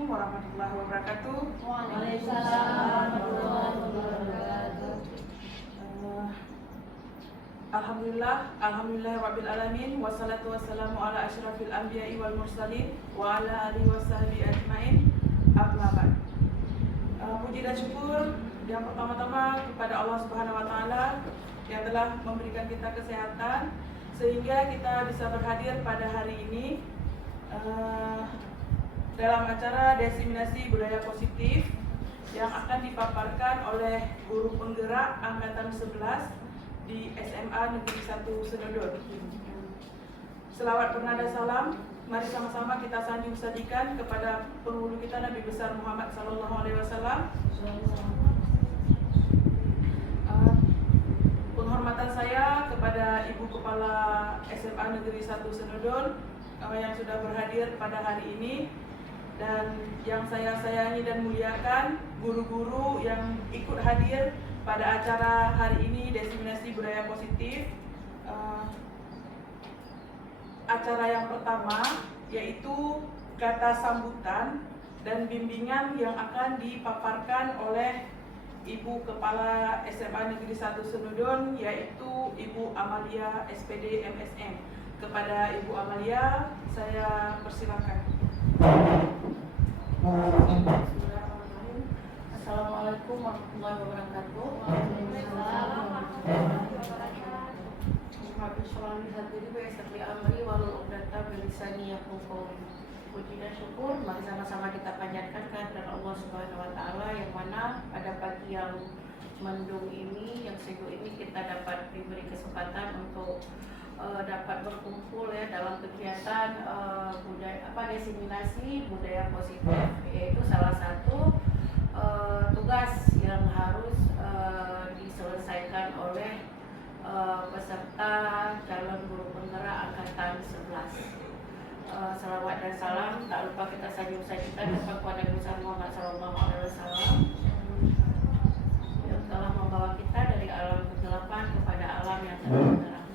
Assalamualaikum warahmatullahi wabarakatuh. Waalaikumsalam warahmatullahi wabarakatuh. Alhamdulillah rabbil alamin, wassalatu wassalamu ala asyrafil anbiya'i wal mursalin wa ala alihi washabihi ajmain. Amma ba'd. Puji dan syukur yang pertama-tama kepada Allah Subhanahu wa taala yang telah memberikan kita kesehatan sehingga kita bisa berhadir pada hari ini dalam acara diseminasi budaya positif yang akan dipaparkan oleh guru penggerak angkatan 11 di SMA Negeri 1 Senodon. Selawat bernada salam, mari sama-sama kita sanjung sajikan kepada penghulu kita Nabi besar Muhammad SAW. Penghormatan saya kepada Ibu Kepala SMA Negeri 1 Senodon yang sudah berhadir pada hari ini, dan yang saya sayangi dan muliakan guru-guru yang ikut hadir pada acara hari ini diseminasi budaya positif. Acara yang pertama yaitu kata sambutan dan bimbingan yang akan dipaparkan oleh Ibu Kepala SMA Negeri 1 Senodon, yaitu Ibu Amalia SPD MSM. Kepada Ibu Amalia saya persilakan. Assalamualaikum warahmatullahi wabarakatuh. Puji dan syukur mari sama-sama kita panjatkan kehadirat Allah Subhanahu wa taala, yang mana pada pagi yang mendung ini, yang sejuk ini, kita dapat diberi kesempatan untuk dapat berkumpul ya dalam kegiatan diseminasi budaya positif, yaitu salah satu tugas yang harus diselesaikan oleh peserta calon guru penggerak angkatan 11. Salawat dan salam tak lupa kita sanjung-sanjungkan kepada Nabi besar Muhammad SAW yang telah membawa kita dari alam kegelapan kepada alam yang terang.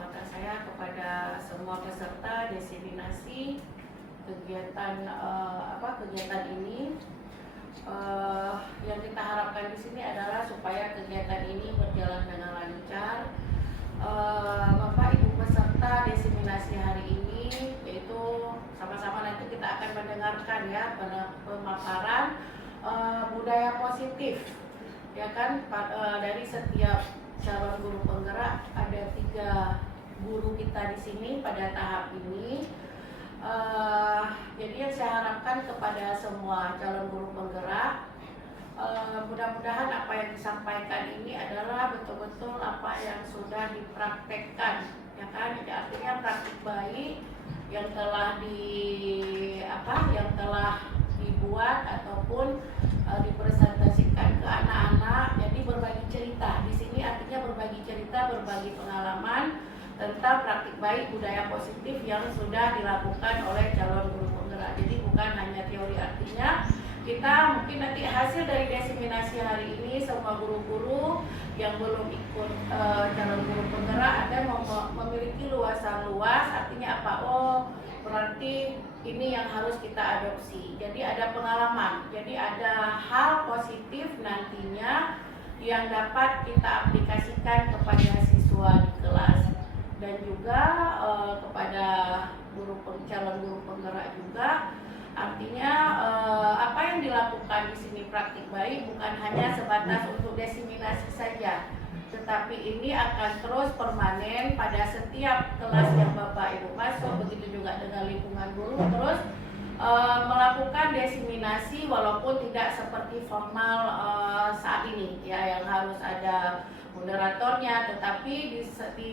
Maka saya kepada semua peserta diseminasi kegiatan kegiatan ini, yang kita harapkan di sini adalah supaya kegiatan ini berjalan dengan lancar. Bapak Ibu peserta diseminasi hari ini, yaitu sama-sama nanti kita akan mendengarkan ya pemaparan budaya positif, ya kan, dari setiap calon guru penggerak. Ada 3 guru kita di sini pada tahap ini. Jadi yang saya harapkan kepada semua calon guru penggerak, mudah-mudahan apa yang disampaikan ini adalah betul-betul apa yang sudah dipraktekkan, ya kan? Jadi artinya praktik baik yang telah dibuat ataupun dipresentasikan ke anak-anak. Jadi berbagi cerita di sini artinya berbagi cerita, berbagi pengalaman tentang praktik baik budaya positif yang sudah dilakukan oleh calon guru penggerak. Jadi bukan hanya teori, artinya kita mungkin nanti hasil dari diseminasi hari ini semua guru-guru yang belum ikut calon guru penggerak akan memiliki luasan luas. Artinya apa? Oh, berarti ini yang harus kita adopsi. Jadi ada pengalaman, jadi ada hal positif nantinya yang dapat kita aplikasikan kepada siswa di kelas, dan juga kepada calon guru penggerak juga. Artinya apa yang dilakukan di sini praktik baik bukan hanya sebatas untuk diseminasi saja, tetapi ini akan terus permanen pada setiap kelas yang Bapak Ibu masuk. Begitu juga dengan lingkungan guru, terus melakukan diseminasi walaupun tidak seperti formal saat ini ya, yang harus ada moderatornya, tetapi di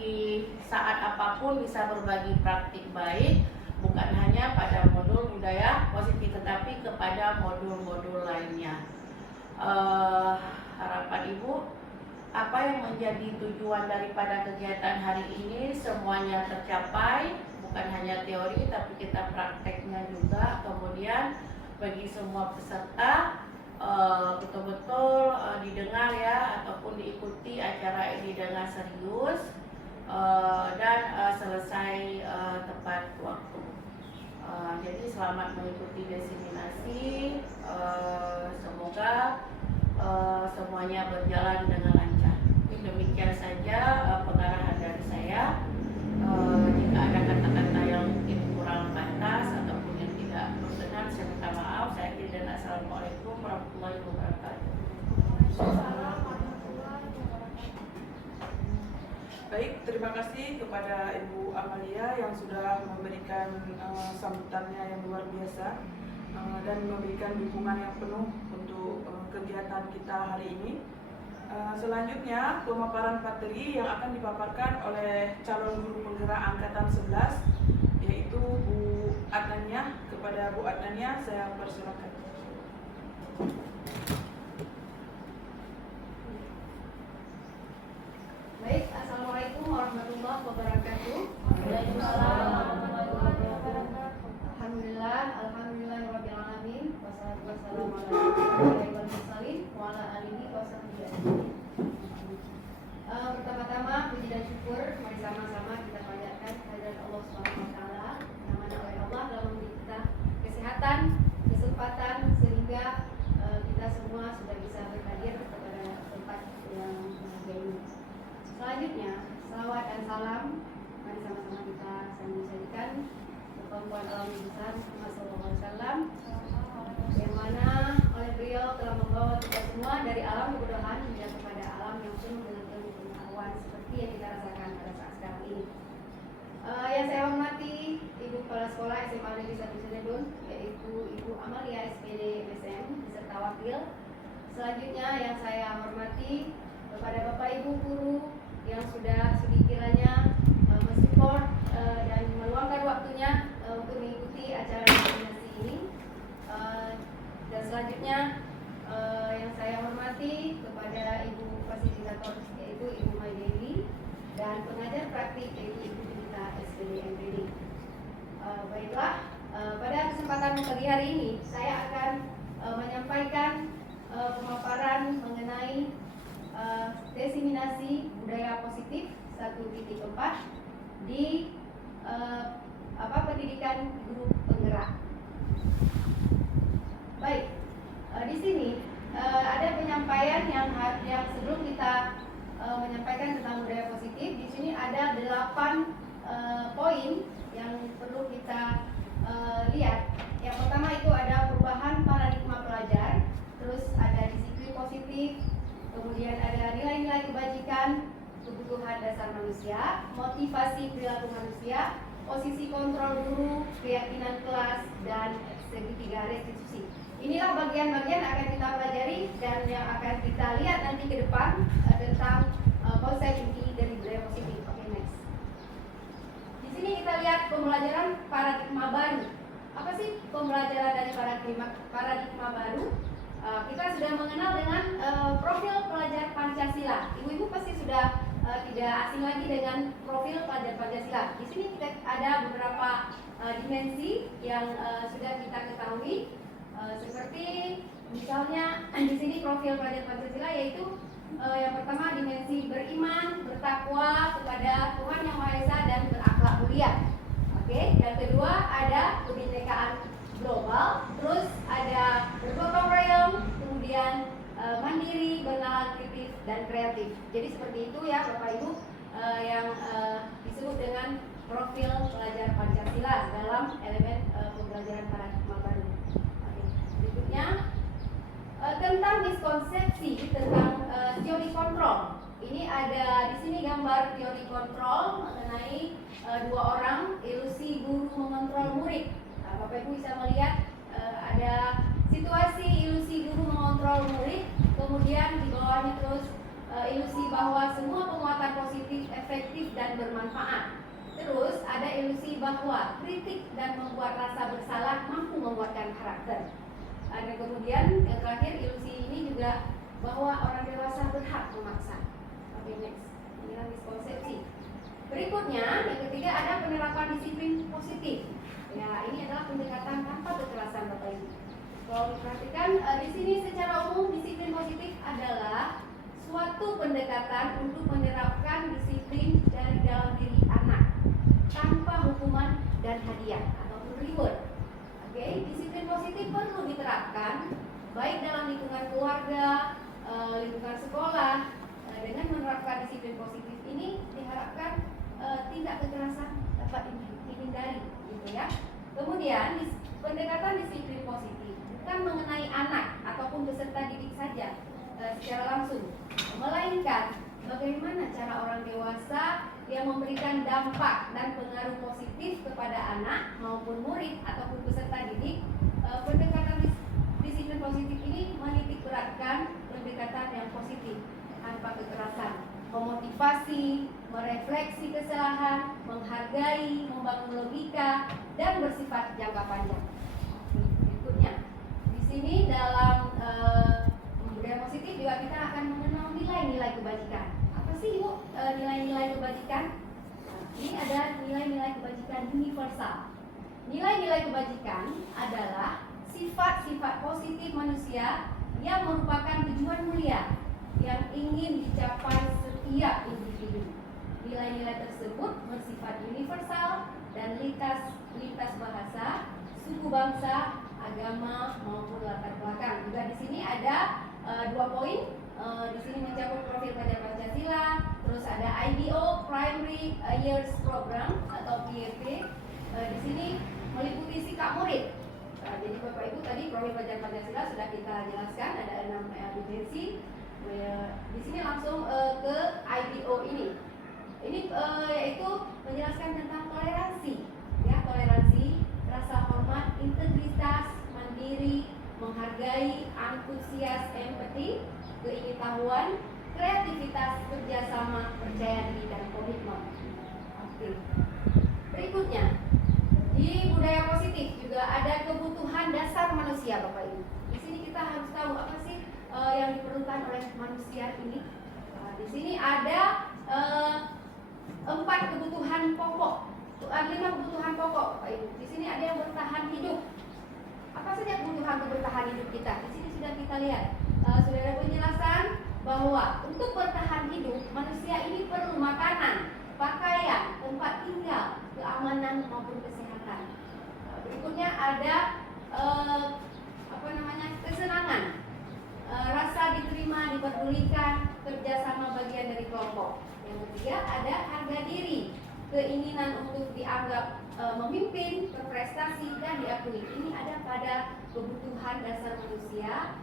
saat apapun bisa berbagi praktik baik, bukan hanya pada modul budaya positif tetapi kepada modul-modul lainnya. Harapan Ibu, apa yang menjadi tujuan daripada kegiatan hari ini semuanya tercapai, bukan hanya teori tapi kita prakteknya juga. Kemudian bagi semua peserta betul-betul didengar ya, ataupun diikuti acara ini dengan serius dan selesai tepat waktu. Jadi selamat mengikuti desiminasi. Semoga semuanya berjalan dengan lancar. Demikian saja pengarahan dari saya. Jika ada kata-kata yang mungkin kurang pantas ataupun yang tidak berkenan, saya minta maaf. Saya akhiri dan assalamualaikum warahmatullahi wabarakatuh. Baik, terima kasih kepada Ibu Amalia yang sudah memberikan sambutannya yang luar biasa dan memberikan dukungan yang penuh untuk kegiatan kita hari ini. Selanjutnya pemaparan materi yang akan dipaparkan oleh calon guru penggerak angkatan 11 yaitu Bu Adnania. Kepada Bu Adnania saya persilakan. Baik, assalamualaikum warahmatullahi wabarakatuh. Waalaikumsalam warahmatullahi wabarakatuh. Alhamdulillah, alhamdulillahirabbil alamin. Wassalatu wassalamu ala asyrofil mursalin wa ala alihi wasahbihi ajmain. Pertama-tama puji dan syukur mari sama-sama kita panjatkan kehadirat Allah Subhanahu wa taala. Nama oleh Allah dalam memberi kita kesehatan, kesempatan sehingga kita semua sudah bisa berhadir kepada tempat yang bahagia ini. Selanjutnya, salawat dan salam mari sama-sama kita sampaikan perempuan alam besar Muhammad SAW, yang mana oleh beliau telah membawa kita semua dari alam kebodohan hingga kepada alam yang penuh dengan ilmu pengetahuan seperti yang kita rasakan pada saat sekarang ini. Yang saya hormati Ibu Kepala Sekolah SMA Negeri 1 Ciledug, yaitu Ibu Amalia SPD MSM beserta wakil. Selanjutnya yang saya hormati kepada Bapak Ibu guru yang sudah sedikiranya mensupport dan meluangkan waktunya untuk mengikuti acara destinasi ini. Dan selanjutnya yang saya hormati kepada Ibu fasilitator yaitu Ibu Maidewi dan pengajar praktik yaitu Ibu Dita SPD MPD. Baiklah, pada kesempatan pagi hari ini saya akan menyampaikan pemaparan mengenai desiminasi budaya positif 1.4 di pendidikan guru penggerak. Baik, di sini ada penyampaian yang sebelum kita menyampaikan tentang budaya positif. Di sini ada 8 poin yang perlu kita lihat. Yang pertama itu ada perubahan paradigma pelajar, terus ada disiplin positif, kemudian ada nilai-nilai kebajikan, kebutuhan dasar manusia, motivasi perilaku manusia, posisi kontrol guru, keyakinan kelas, dan segitiga restitusi. Inilah bagian-bagian akan kita pelajari dan yang akan kita lihat nanti ke depan tentang konsep inti dari budaya positif. Oke, next. Di sini kita lihat pembelajaran paradigma baru. Apa sih pembelajaran dari paradigma baru? Kita sudah mengenal dengan profil pelajar Pancasila. Ibu-ibu pasti sudah tidak asing lagi dengan profil pelajar Pancasila. Di sini kita ada beberapa dimensi yang sudah kita ketahui, seperti misalnya di sini profil pelajar Pancasila yaitu yang pertama dimensi beriman, bertakwa kepada Tuhan Yang Maha Esa dan berakhlak mulia. Oke, yang kedua ada kebinekaan global, terus ada bergotong royong, kemudian mandiri, bernalar kritis dan kreatif. Jadi seperti itu ya Bapak Ibu yang disebut dengan profil pelajar Pancasila dalam elemen pembelajaran paradigma baru. Oke. Berikutnya tentang miskonsepsi tentang teori kontrol. Ini ada di sini gambar teori kontrol mengenai dua orang ilusi guru mengontrol murid. Bapak Ibu bisa melihat ada situasi ilusi guru mengontrol murid, kemudian di bawahnya terus ilusi bahwa semua penguatan positif efektif dan bermanfaat. Terus ada ilusi bahwa kritik dan membuat rasa bersalah mampu menguatkan karakter. Ada kemudian yang terakhir ilusi ini juga bahwa orang dewasa berhak memaksa. Oke, next. Inilah miskonsepsi. Berikutnya yang ketiga ada penerapan disiplin positif. Ya, ini adalah pendekatan tanpa kekerasan Bapak Ibu. Kalau diperhatikan di sini secara umum disiplin positif adalah suatu pendekatan untuk menerapkan disiplin dari dalam diri anak tanpa hukuman dan hadiah ataupun reward. Oke, disiplin positif perlu diterapkan baik dalam lingkungan keluarga, lingkungan sekolah. Dengan menerapkan disiplin positif ini diharapkan tindak kekerasan dapat dihindari, gitu ya. Kemudian pendekatan disiplin positif bukan mengenai anak ataupun peserta didik saja secara langsung, melainkan bagaimana cara orang dewasa yang memberikan dampak dan pengaruh positif kepada anak maupun murid ataupun peserta didik. Pendekatan disiplin positif ini menitik beratkan pendekatan yang positif tanpa kekerasan, memotivasi, merefleksi kesalahan, menghargai, membangun logika, dan bersifat jangka panjang. Berikutnya, di sini dalam budaya positif juga kita akan mengenal nilai-nilai kebajikan. Apa sih Ibu nilai-nilai kebajikan? Nah, ini ada nilai-nilai kebajikan universal. Nilai-nilai kebajikan adalah sifat-sifat positif manusia yang merupakan tujuan mulia yang ingin dicapai setiap individu. Nilai-nilai tersebut bersifat universal dan lintas bahasa, suku bangsa, agama maupun latar belakang. Juga di sini ada 2 poin. Di sini mencakup profil pelajar Pancasila, terus ada IBO Primary Years Program atau PYP. Di sini meliputi sikap murid. Jadi Bapak Ibu tadi profil pelajar Pancasila sudah kita jelaskan, ada 6 dimensi. Di sini langsung ke IBO ini. Ini yaitu menjelaskan tentang toleransi, ya, toleransi, rasa hormat, integritas, mandiri, menghargai, antusias, empati, keingintahuan, kreativitas, kerjasama, percaya diri, dan komitmen. Oke. Berikutnya, di budaya positif juga ada kebutuhan dasar manusia, Bapak Ibu. Di sini kita harus tahu apa sih yang diperlukan oleh manusia ini. Di sini ada 4 kebutuhan pokok, 5 kebutuhan pokok, Bapak Ibu. Di sini ada yang bertahan hidup. Apa saja kebutuhan bertahan hidup kita? Di sini sudah kita lihat, sudah ada penjelasan bahwa untuk bertahan hidup manusia ini perlu makanan, pakaian, tempat tinggal, keamanan maupun kesehatan. Berikutnya ada kesenangan, rasa diterima, diperdulikan, kerjasama bagian dari kelompok. Yang ketiga ada harga diri, keinginan untuk dianggap memimpin, berprestasi, dan diakui. Ini ada pada kebutuhan dasar manusia.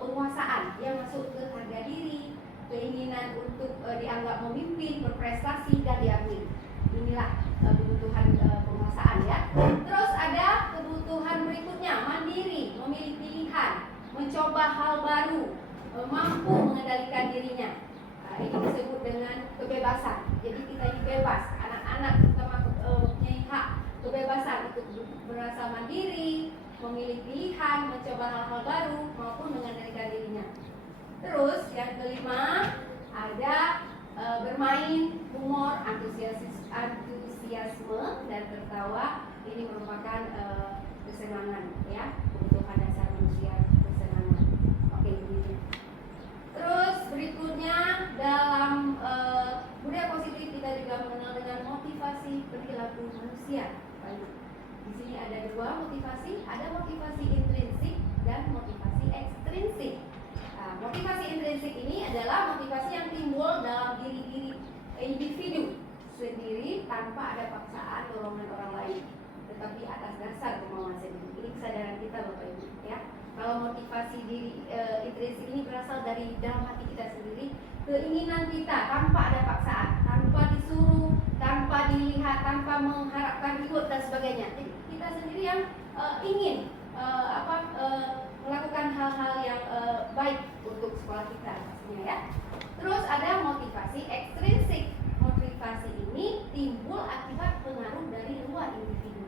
Penguasaan yang masuk ke harga diri, keinginan untuk dianggap memimpin, berprestasi, dan diakui. Inilah kebutuhan penguasaan, ya. Terus ada kebutuhan berikutnya, mandiri, memilih pilihan, mencoba hal baru, mampu mengendalikan dirinya. Ini disebut dengan kebebasan. Jadi kita ini bebas, anak-anak terutama mempunyai hak kebebasan untuk berasa mandiri, memilih pilihan, mencoba hal-hal baru maupun mengendalikan dirinya. Terus yang kelima ada bermain, humor, antusiasme, dan tertawa. Ini merupakan kesenangan, ya, kebutuhan dasar manusia, kesenangan. Oke, ini. Terus berikutnya dalam budaya positif kita juga mengenal dengan motivasi perilaku manusia. Di sini ada 2 motivasi, ada motivasi intrinsik dan motivasi ekstrinsik. Nah, motivasi intrinsik ini adalah motivasi yang timbul dalam diri individu sendiri tanpa ada paksaan dorongan orang lain, tetapi atas dasar kemauan sendiri. Ini kesadaran kita, Bapak Ibu, ya. Kalau motivasi diri intrinsik ini berasal dari dalam hati kita sendiri, keinginan kita tanpa ada paksaan, tanpa disuruh, tanpa dilihat, tanpa mengharapkan reward dan sebagainya. Jadi kita sendiri yang ingin melakukan hal-hal yang baik untuk sekolah kita, pastinya, ya. Terus ada motivasi ekstrinsik. Motivasi ini timbul akibat pengaruh dari luar individu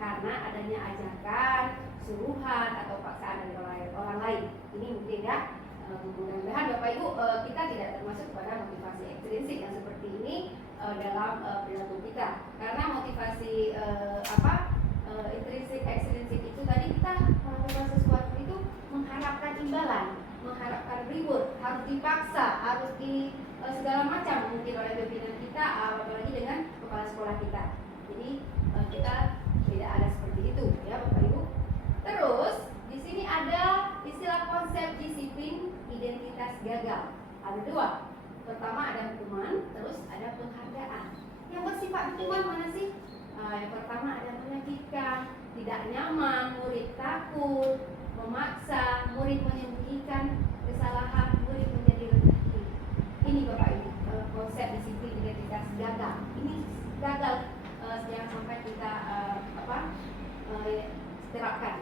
karena adanya ajakan, suruhan atau paksaan dari orang lain. Ini mungkin, ya. Mudah-mudahan Bapak Ibu kita tidak termasuk pada motivasi ekstrinsik yang seperti ini dalam perilaku kita. Karena motivasi intrinsik ekstrinsik itu tadi kita melakukan sesuatu itu mengharapkan imbalan, mengharapkan reward, harus dipaksa, harus di segala macam mungkin oleh pimpinan kita, apalagi dengan kepala sekolah kita. Jadi kita tidak ada seperti ada dua. Pertama ada hukuman, terus ada penghargaan. Yang bersifat hukuman mana sih? Yang pertama ada menyakitkan, tidak nyaman, murid takut, memaksa, murid menyembunyikan kesalahan, murid menjadi rendah hati. Ini Bapak Ibu, konsep disiplin identitas gagal. Ini gagal jangan sampai kita terapkan.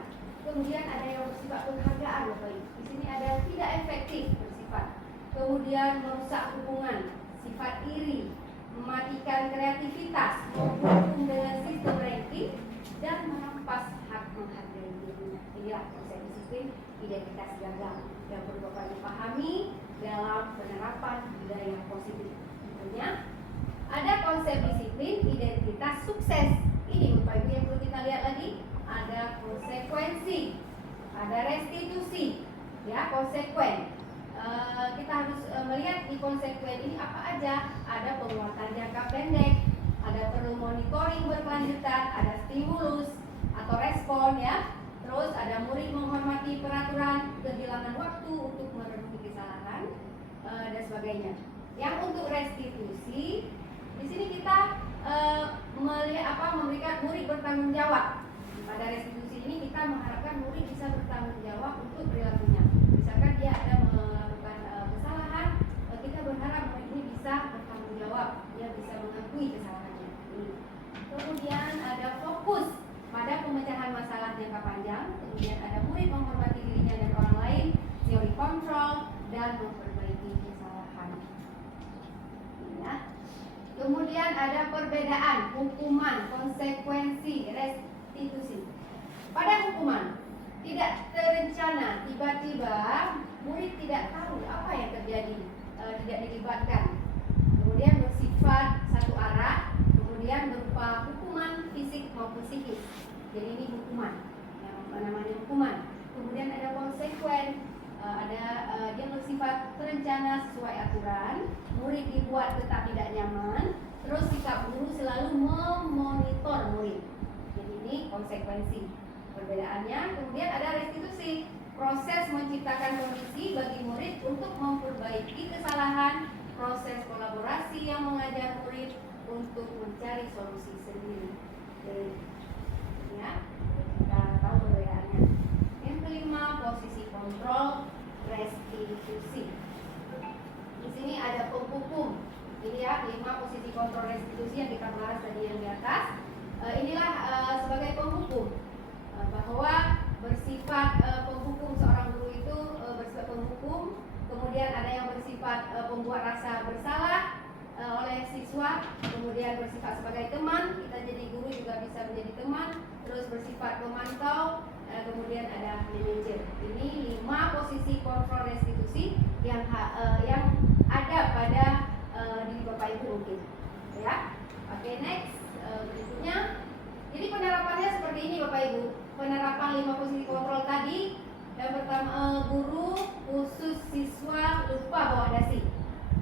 Kemudian ada yang bersifat penghargaan Bapak Ibu. Di sini ada tidak efektif bersifat. Kemudian merusak hubungan, sifat iri, mematikan kreativitas, menghukum dengan sistem ranking, dan merampas hak menghargai dirinya. Inilah konsep disiplin identitas gagal yang perlu Bapak Ibu pahami dalam penerapan budaya positif. Tentunya ada konsep disiplin identitas sukses. Ini Bapak Ibu yang perlu kita lihat lagi. Ada konsekuensi, ada restitusi, ya konsekuen. Kita harus melihat di konsekuen ini apa aja. Ada penguatan jangka pendek, ada perlu monitoring berkelanjutan, ada stimulus atau respon ya. Terus ada murid menghormati peraturan, kehilangan waktu untuk merenungi kesalahan dan sebagainya. Yang untuk restitusi, di sini kita memberikan murid bertanggung jawab. Pada restitusi ini kita mengharapkan murid bisa bertanggung jawab untuk perilakunya. Misalkan dia ada melakukan kesalahan, kita berharap murid ini bisa bertanggung jawab, dia bisa mengakui kesalahannya. Kemudian ada fokus pada pemecahan masalah jangka panjang. Kemudian ada murid menghormati dirinya dan orang lain, teori kontrol, dan memperbaiki kesalahan. Ya. Kemudian ada perbedaan hukuman, konsekuensi, restitusi. Pada hukuman tidak terencana, tiba-tiba murid tidak tahu apa yang terjadi, tidak dilibatkan. Kemudian bersifat satu arah, kemudian berupa hukuman fisik maupun psikis. Jadi ini hukuman, yang namanya hukuman. Kemudian ada konsekuen, dia bersifat terencana sesuai aturan. Murid dibuat tetap tidak nyaman. Terus sikap guru selalu memonitor murid. Jadi ini konsekuensi. Perbedaannya, kemudian ada restitusi, proses menciptakan kondisi bagi murid untuk memperbaiki kesalahan, proses kolaborasi yang mengajar murid untuk mencari solusi sendiri. Jadi, ya, kita tahu perbedaannya. Yang kelima, posisi kontrol, restitusi. Di sini ada penghukum. Ini ya, 5 posisi kontrol restitusi yang kita bahas tadi yang di atas. Inilah sebagai penghukum, bahwa bersifat penghukum, seorang guru itu bersifat penghukum. Kemudian ada yang bersifat pembuat rasa bersalah oleh siswa, kemudian bersifat sebagai teman, kita jadi guru juga bisa menjadi teman. Terus bersifat pemantau, kemudian ada manajer. Ini 5 posisi kontrol restitusi yang ada pada diri Bapak Ibu mungkin, ya. Oke, next. Berikutnya, jadi penerapannya seperti ini Bapak Ibu. Penerapan 5 posisi kontrol tadi. Yang pertama, guru khusus siswa lupa bawa dasi.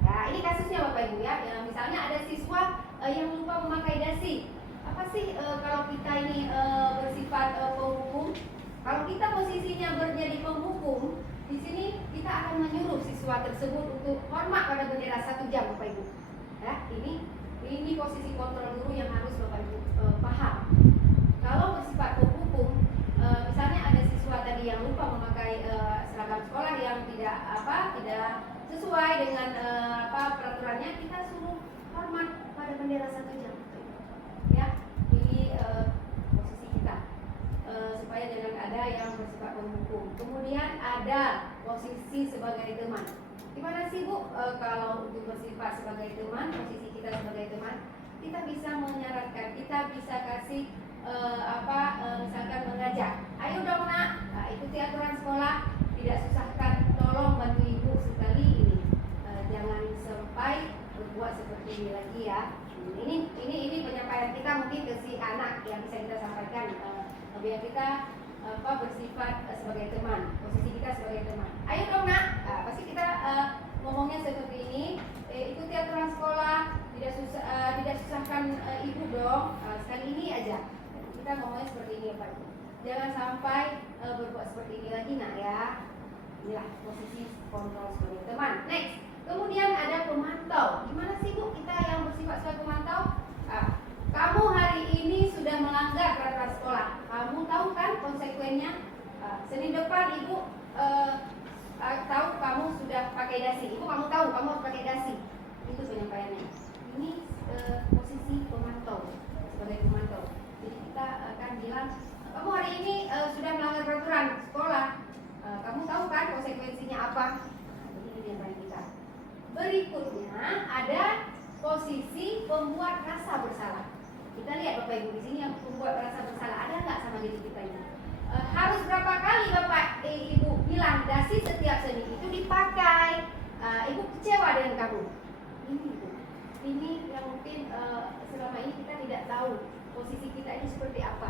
Nah, ini kasusnya Bapak Ibu ya. Misalnya ada siswa yang lupa memakai dasi. Apa sih kalau kita ini bersifat penghukum? Kalau kita posisinya menjadi penghukum, di sini kita akan menyuruh siswa tersebut untuk hormat pada bendera 1 jam Bapak Ibu. Ya, ini posisi kontrol guru yang harus Bapak Ibu paham. Kalau bersifat penghukum, misalnya ada siswa tadi yang lupa memakai seragam sekolah yang tidak sesuai dengan peraturannya, kita suruh hormat pada bendera 1 jam. Ya, ini posisi kita supaya jangan ada yang bersifat penghukum. Kemudian ada posisi sebagai teman. Gimana sih Bu kalau untuk bersifat sebagai teman, posisi kita sebagai teman, kita bisa menyarankan, kita bisa kasih misalkan mengajak, ayo dong nak, ikuti aturan sekolah, tidak susahkan, tolong bantu ibu sekali ini, jangan sampai berbuat seperti ini lagi ya. Ini penyampaian kita mungkin ke si anak yang bisa kita sampaikan, biar kita bersifat sebagai teman, posisi kita sebagai teman. Ayo dong nak, pasti kita ngomongnya seperti ini, ikuti aturan sekolah, tidak susahkan ibu dong, sekali ini aja. Kita ngomongnya seperti ini ya Pak. Jangan sampai berbuat seperti ini lagi nak ya. Inilah posisi kontrol sebagai teman. Next, Kemudian ada pemantau. Gimana sih Bu kita yang bersifat sebagai pemantau? Kamu hari ini sudah melanggar peraturan sekolah. Kamu tahu kan konsekuensinya? Senin depan Ibu tahu kamu sudah pakai dasi. Ibu kamu tahu kamu harus pakai dasi. Itu penyampaiannya. Ini posisi pemantau, sebagai pemantau. Jadi kita akan bilang, kamu hari ini sudah melanggar peraturan sekolah. Kamu tahu kan konsekuensinya apa? Jadi ini penyampaian kita. Berikutnya ada posisi pembuat rasa bersalah. Kita lihat Bapak Ibu di sini yang pembuat rasa bersalah ada nggak sama diri kita ini? Harus berapa kali Bapak Ibu bilang dasi setiap Senin itu dipakai? Ibu kecewa dengan kamu. Ini yang mungkin selama ini kita tidak tahu posisi kita ini seperti apa,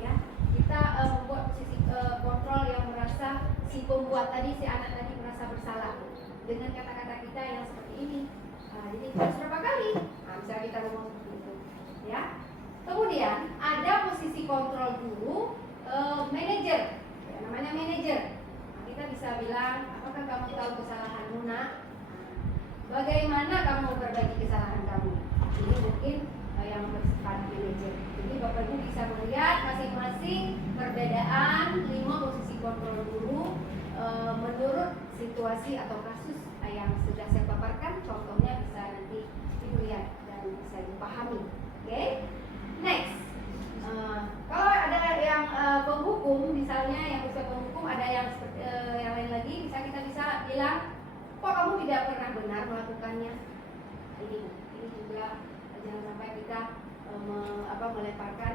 ya. Kita membuat posisi kontrol yang merasa si pembuat tadi, si anak tadi merasa bersalah dengan kata-kata kita yang seperti ini. Jadi harus berapa kali? Misalnya kita ngomong seperti itu, ya. Kemudian ada posisi kontrol guru, manajer, ya, namanya manajer. Kita bisa bilang, apakah kamu tahu kesalahanmu nak? Bagaimana kamu memperbaiki kesalahan kamu? Ini mungkin yang bersifat manajer. Jadi Bapak Ibu bisa melihat masing-masing perbedaan 5 posisi kontrol guru menurut situasi atau kasus yang sudah saya paparkan. Contohnya bisa nanti Ibu lihat dan bisa dipahami. Oke? Next. Kalau ada yang penghukum, misalnya yang bisa penghukum, ada yang yang lain lagi, kita bisa bilang, kok kamu tidak pernah benar melakukannya? Ini juga jangan sampai kita melemparkan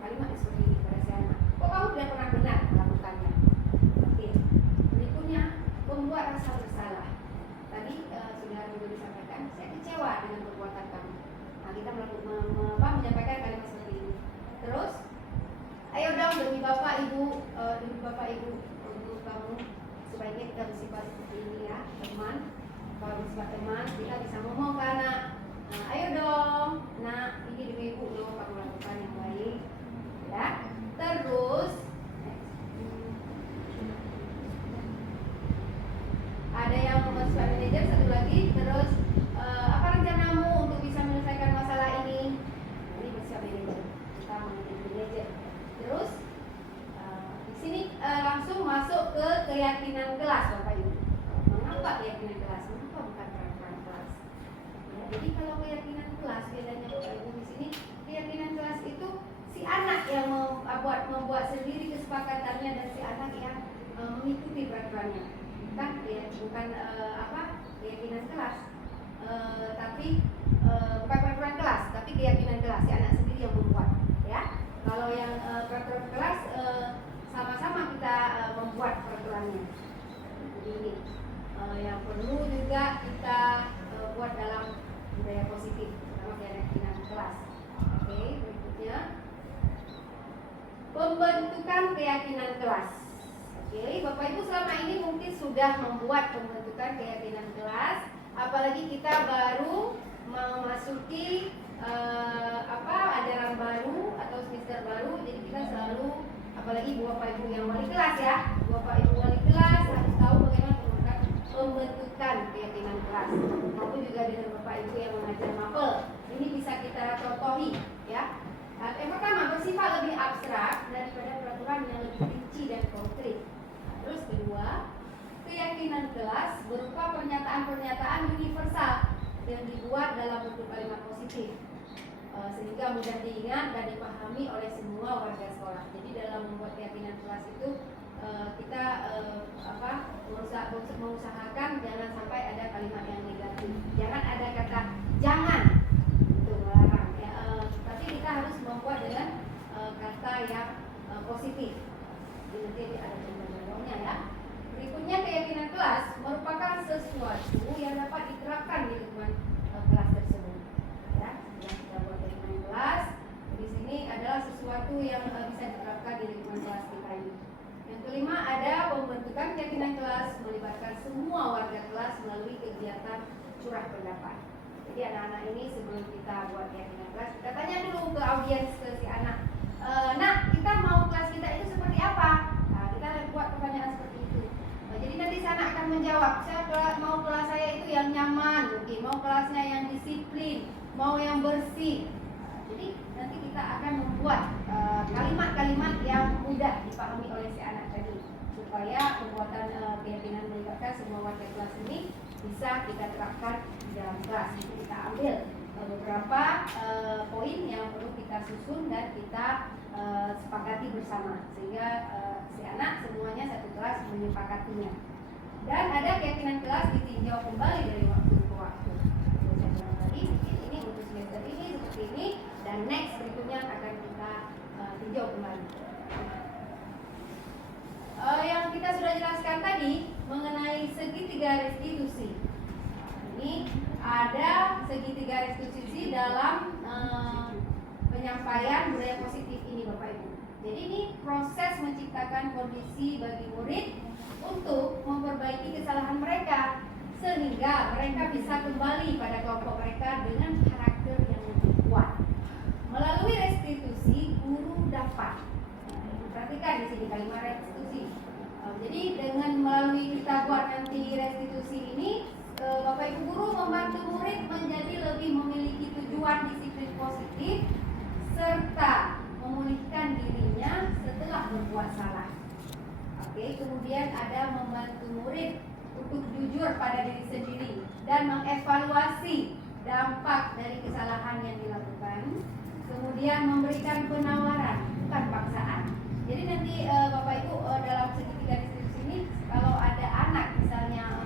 kalimat seperti ini pada si anak. Kok kamu tidak pernah benar melakukannya? Oke. Berikutnya membuat rasa bersalah. Tadi sudah disampaikan, saya kecewa dengan perbuatan kamu. Nah, kita menyampaikan kalimat seperti ini. Terus, ayo dong demi Bapak Ibu, untuk kamu sebaiknya kita bersifat seperti ini ya, teman. Kalau bersifat teman, kita bisa ngomong ke anak. Nah, ayo dong, nak, ini demi Ibu loh, kamu lakukan yang baik, ya. Terus, ada yang bersifat manajer, satu lagi. Terus, apa rencanamu untuk bisa menyelesaikan masalah ini? Ini bersifat manajer, kita menjadi manajer. Terus, di sini langsung masuk ke keyakinan kelas, Bapak Ibu. Mengapa keyakinan kelas? Mengapa bukan peraturan kelas? Ya, jadi kalau keyakinan kelas, bedanya Bapak Ibu di sini, keyakinan kelas itu si anak yang membuat sendiri kesepakatannya dan si anak yang mengikuti peraturannya. Bukan keyakinan kelas, tapi bukan peraturan kelas, tapi keyakinan kelas, si anak sendiri yang membuat, ya. Kalau yang peraturan kelas sama-sama kita membuat peraturannya. Jadi ini yang perlu juga kita buat dalam budaya positif, terutama keyakinan kelas. Oke, berikutnya pembentukan keyakinan kelas. Oke, Bapak Ibu selama ini mungkin sudah membuat pembentukan keyakinan kelas, apalagi kita baru memasuki ajaran baru atau semester baru, jadi kita selalu, apalagi Bapak Ibu yang wali kelas ya, Bapak Ibu wali kelas harus tahu bagaimana pembentukan keyakinan kelas. Maupun juga dengan Bapak Ibu yang mengajar mapel, ini bisa kita contohi ya. Yang pertama, bersifat lebih abstrak daripada peraturan yang lebih rinci dan konkret. Terus kedua, keyakinan kelas berupa pernyataan-pernyataan universal yang dibuat dalam bentuk kalimat positif, sehingga mudah diingat dan dipahami oleh semua warga sekolah. Jadi dalam membuat keyakinan kelas itu kita mengusahakan jangan sampai ada kalimat yang negatif, jangan ada kata jangan untuk melarang ya, tapi kita harus membuat dengan kata yang positif. Jadi nanti ada contoh-contohnya ya. Berikutnya, keyakinan kelas merupakan sesuatu yang dapat diterapkan di lingkungan kelas tersebut. Ya, yang kita buat keyakinan kelas di sini adalah sesuatu yang bisa diterapkan di lingkungan kelas kita ini. Yang kelima, ada pembentukan keyakinan kelas melibatkan semua warga kelas melalui kegiatan curah pendapat. Jadi anak-anak ini sebelum kita buat keyakinan kelas, kita tanya dulu ke audiens, ke si anak, nak, kita mau kelas kita itu seperti apa? Nah, kita buat pertanyaan seperti itu. Jadi nanti si anak akan menjawab, saya mau kelas saya itu yang nyaman, mungkin mau kelasnya yang disiplin, mau yang bersih. Jadi nanti kita akan membuat kalimat-kalimat yang mudah dipahami oleh si anak tadi, supaya pembuatan keyakinan melibatkan semua warga kelas ini bisa kita terapkan di dalam kelas. Jadi kita ambil beberapa poin yang perlu kita susun dan kita sepakati bersama, sehingga si anak semuanya satu kelas menyepakatinya. Dan ada keyakinan kelas ditinjau kembali dari waktu ke waktu. Saya bilang tadi, mungkin ini untuk semester ini seperti ini, dan next berikutnya akan kita tinjau kembali. Yang kita sudah jelaskan tadi mengenai segitiga restitusi. Ini ada segitiga restitusi dalam penyampaian budaya positif ini, Bapak Ibu. Jadi ini proses menciptakan kondisi bagi murid untuk memperbaiki kesalahan mereka, sehingga mereka bisa kembali pada kelompok mereka dengan karakter yang lebih kuat. Melalui restitusi, guru dapat. Perhatikan di sini kalimat restitusi. Jadi dengan melalui kita buat nanti restitusi ini, Bapak Ibu guru membantu murid menjadi lebih memiliki tujuan disiplin positif serta memulihkan dirinya setelah berbuat salah. Oke, kemudian ada membantu murid untuk jujur pada diri sendiri dan mengevaluasi dampak dari kesalahan yang dilakukan. Kemudian memberikan penawaran, bukan paksaan. Jadi nanti Bapak Ibu dalam segitiga restitusi ini, kalau ada anak misalnya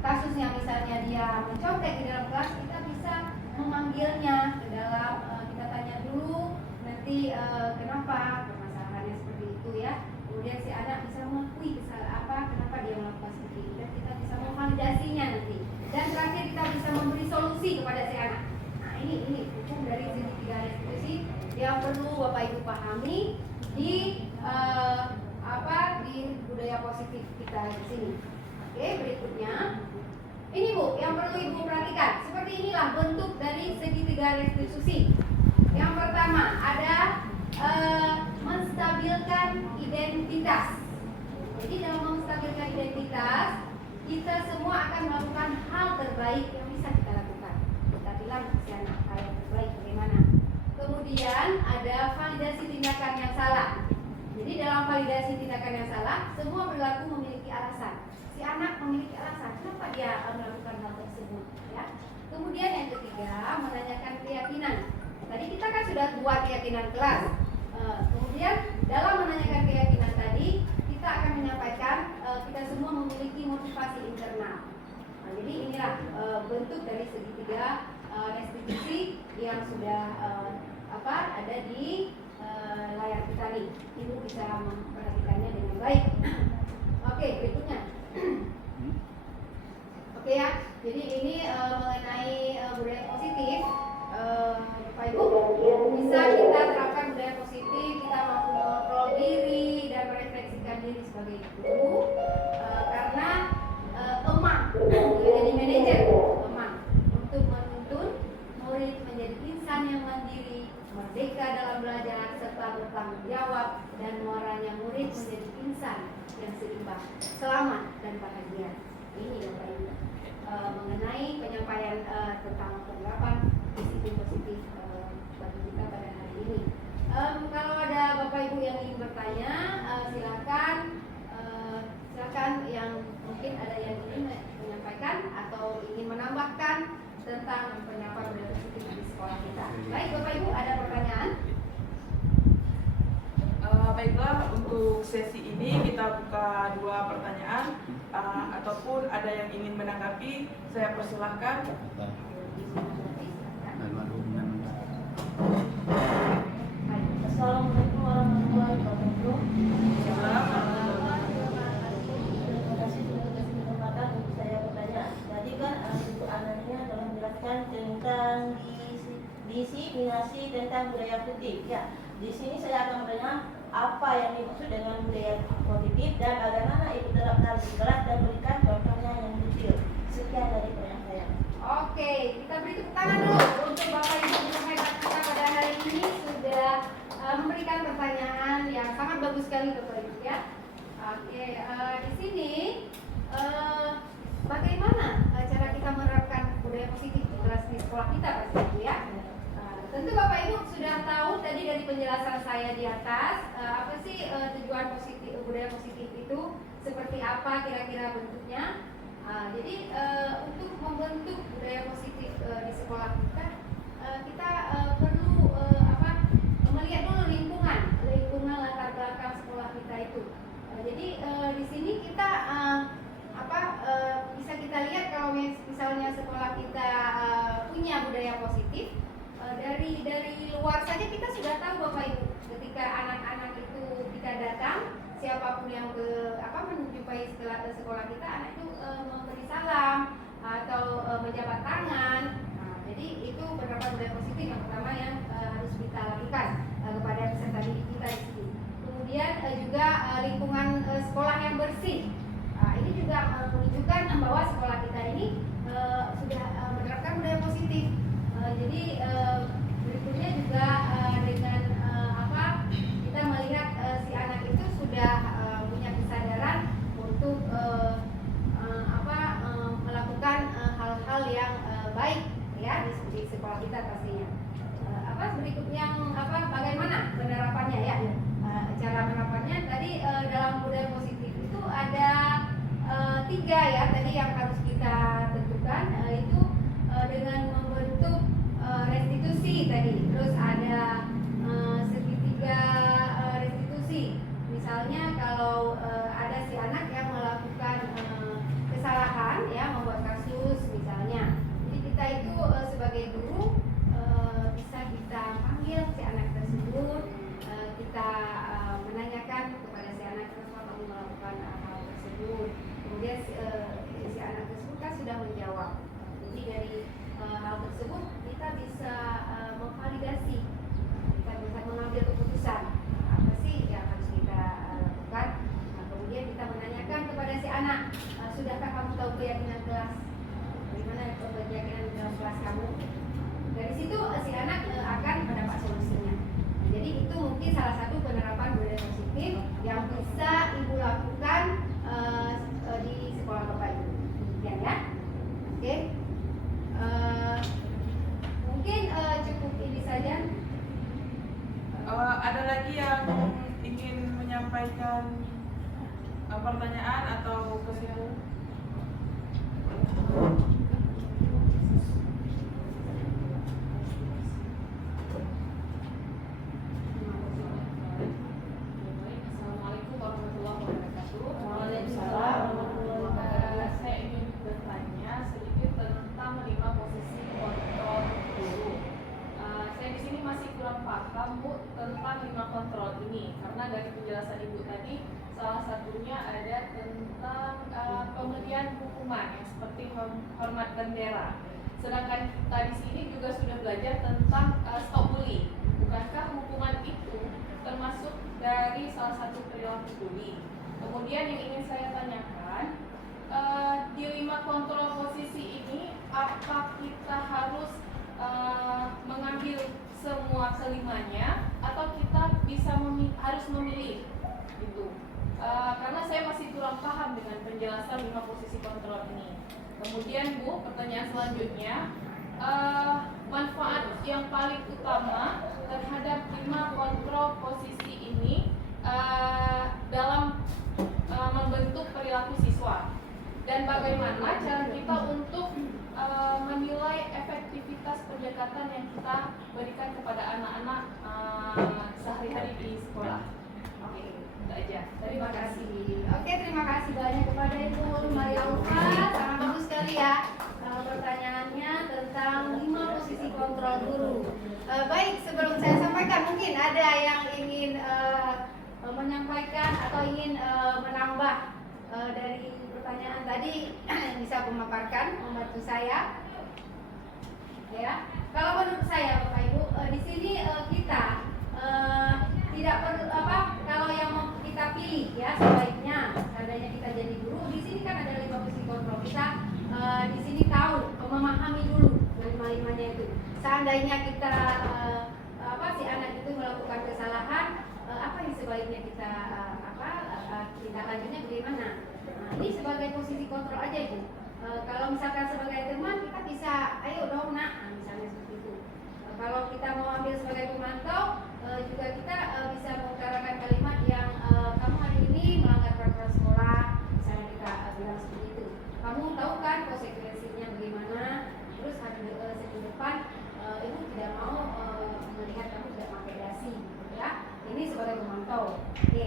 kasusnya misalnya dia mencontek di dalam kelas, kita bisa memanggilnya ke dalam, kita tanya dulu nanti kenapa permasalahannya seperti itu ya. Kemudian si anak bisa mengakui kesalahan apa, kenapa dia melakukan seperti itu, dan kita bisa memvalidasinya nanti. Dan terakhir kita bisa memberi solusi kepada si anak. Nah ini hukum dari segitiga restitusi yang perlu Bapak Ibu pahami di di budaya positif kita di sini. Oke, berikutnya ini Bu, yang perlu Ibu perhatikan. Seperti inilah bentuk dari segitiga restitusi. Yang pertama ada menstabilkan identitas. Jadi dalam menstabilkan identitas, kita semua akan melakukan hal terbaik yang bisa kita lakukan. Kita bilang si anak hal yang terbaik bagaimana. Kemudian ada validasi tindakan yang salah. Jadi dalam validasi tindakan yang salah, semua berlaku memiliki alasan. Si anak memiliki alasan kenapa dia melakukan hal tersebut, ya. Kemudian yang ketiga, menanyakan keyakinan. Tadi kita kan sudah buat keyakinan kelas. Kemudian dalam menanyakan keyakinan tadi, kita akan menyampaikan kita semua memiliki motivasi internal. Nah, jadi inilah bentuk dari segitiga restitusi yang sudah ada di layar kita nih. Ibu bisa memperhatikannya dengan baik. Oke, berikutnya. Oke ya, jadi ini mengenai budaya positif. Bapak Ibu bisa kita terapkan budaya positif, kita mampu mengontrol diri dan merefleksikan diri sebagai guru, karena emang menjadi manajer, emang untuk menuntun murid menjadi insan yang mandiri, merdeka dalam belajar serta bertanggung jawab, dan muaranya murid menjadi insan yang seimbang, selamat dan bahagia. Ini Bapak Ibu mengenai penyampaian tentang penerapan disiplin positif bagi kita pada hari ini. Kalau ada Bapak Ibu yang ingin bertanya, silakan yang mungkin ada yang ingin menyampaikan atau ingin menambahkan tentang penyampaian budaya positif di sekolah kita. Baik Bapak Ibu, ada pertanyaan? Baiklah, untuk sesi ini kita buka 2 pertanyaan, ataupun ada yang ingin menanggapi, saya persilahkan. Assalamualaikum warahmatullahi wabarakatuh. Terima kasih sudah kasih kesempatan untuk saya bertanya. Tadi kan Ibu Anania telah menjelaskan tentang diseminasi tentang budaya positif. Ya, di sini saya akan bertanya apa yang dimaksud dengan budaya positif dan bagaimana Ibu terapkan di kelas dan berikan contohnya yang detail. Sekian dari pertanyaan saya. Oke, kita beri tepuk tangan dulu untuk Bapak Ibu guru hebat kita pada hari ini sudah memberikan pertanyaan yang sangat bagus sekali Bapak Ibu ya. Oke, di sini bagaimana cara kita budaya positif di kelas di sekolah kita pasti Ibu ya. Tentu Bapak Ibu sudah tahu tadi dari penjelasan saya di atas apa sih tujuan positif budaya positif itu, seperti apa kira-kira bentuknya. Jadi untuk membentuk budaya positif di sekolah kita, kita perlu melihat dulu lingkungan latar belakang sekolah kita itu. Jadi di sini kita bisa kita lihat kalau misalnya sekolah kita punya budaya positif, dari luar saja kita sudah tahu Bapak Ibu, ketika anak-anak itu kita datang, siapapun yang menjumpai sekolah kita, anak itu memberi salam atau menjabat tangan. Jadi itu penerapan budaya positif yang pertama yang harus kita lakukan kepada peserta didik kita di sini. Kemudian juga lingkungan sekolah yang bersih. Ini juga menunjukkan bahwa sekolah kita ini sudah menerapkan budaya positif. Jadi berikutnya juga dengan kita melihat si anak itu sudah punya kesadaran untuk melakukan hal-hal yang baik ya di sekolah kita pastinya. Berikutnya bagaimana penerapannya ya? Cara penerapannya tadi dalam budaya positif itu ada 3 ya tadi yang harus kita tentukan, itu dengan membentuk restitusi tadi, terus ada segitiga restitusi. Misalnya kalau ada si anak yang melakukan kesalahan ya, membuat kasus misalnya, jadi kita itu sebagai guru bisa kita panggil si anak tersebut, kita menanyakan kepada si anak kenapa kamu melakukan hal tersebut. Kemudian si anak tersebut kan sudah menjawab. Jadi dari hal tersebut kita bisa memvalidasi, kita bisa mengambil keputusan apa sih yang harus kita lakukan. Kemudian kita menanyakan kepada si anak, sudahkah kamu tahu keyakinan kelas? Bagaimana keyakinan dalam kelas kamu? Dari situ si anak akan mendapat solusinya. Jadi itu mungkin salah satu penerapan budaya positif yang bisa Ibu lakukan di sekolah Bapak Ibu. Demikian ya. Oke. Mungkin cukup ini saja. Ada lagi yang ingin menyampaikan pertanyaan atau kesimpulan? Assalamualaikum warahmatullahi wabarakatuh. Waalaikumsalam warahmatullahi wabarakatuh. Saya ingin bertanya sedikit tentang 5 posisi kontrol guru. Saya di sini masih kurang paham Bu tentang 5 kontrol ini, karena dari penjelasan Ibu tadi salah satunya ada tentang pemberian hukuman yang seperti hormat bendera. Sedangkan kita di sini juga sudah belajar tentang stop bully. Bukankah hukuman itu termasuk dari salah satu perilaku bully? Kemudian yang ingin saya tanyakan, di 5 kontrol posisi ini, apa kita harus mengambil semua kelimanya atau kita bisa harus memilih gitu? Karena saya masih kurang paham dengan penjelasan 5 posisi kontrol ini. Kemudian Bu, pertanyaan selanjutnya, manfaat yang paling utama terhadap 5 kontrol posisi ini dalam membentuk perilaku siswa, dan bagaimana cara kita untuk menilai efektivitas pendekatan yang kita berikan kepada anak-anak sehari-hari di sekolah. Oke, itu aja. Terima kasih. Oke, terima kasih banyak kepada Ibu Maria Ulfa. Sangat bagus sekali ya pertanyaannya tentang 5 posisi kontrol guru. Baik, sebelum saya sampaikan, mungkin ada yang ingin menyampaikan atau ingin menambah dari pertanyaan tadi, bisa memaparkan, membantu saya. Ya, kalau menurut saya Bapak Ibu, di sini kita tidak perlu kalau yang kita pilih ya, sebaiknya seandainya kita jadi guru, di sini kan ada 5 posisi kontrol. Kita di sini tahu, memahami dulu kelima-limanya itu. Seandainya kita si anak itu melakukan kesalahan, apa yang sebaiknya kita tindak lanjutnya bagaimana? Ini sebagai posisi kontrol aja Ibu. Kalau misalkan sebagai teman kita bisa, ayo dong nak, nah, misalnya seperti itu. Kalau kita mau ambil sebagai pemantau, juga kita bisa mengutarakan kalimat yang kamu hari ini melanggar peraturan sekolah, misalnya kita bilang seperti itu. Kamu tahu kan konsekuensinya bagaimana? Terus hari depan ibu tidak mau melihat kamu tidak pakai dasi, gitu ya. Ini sebagai pemantau. Oke,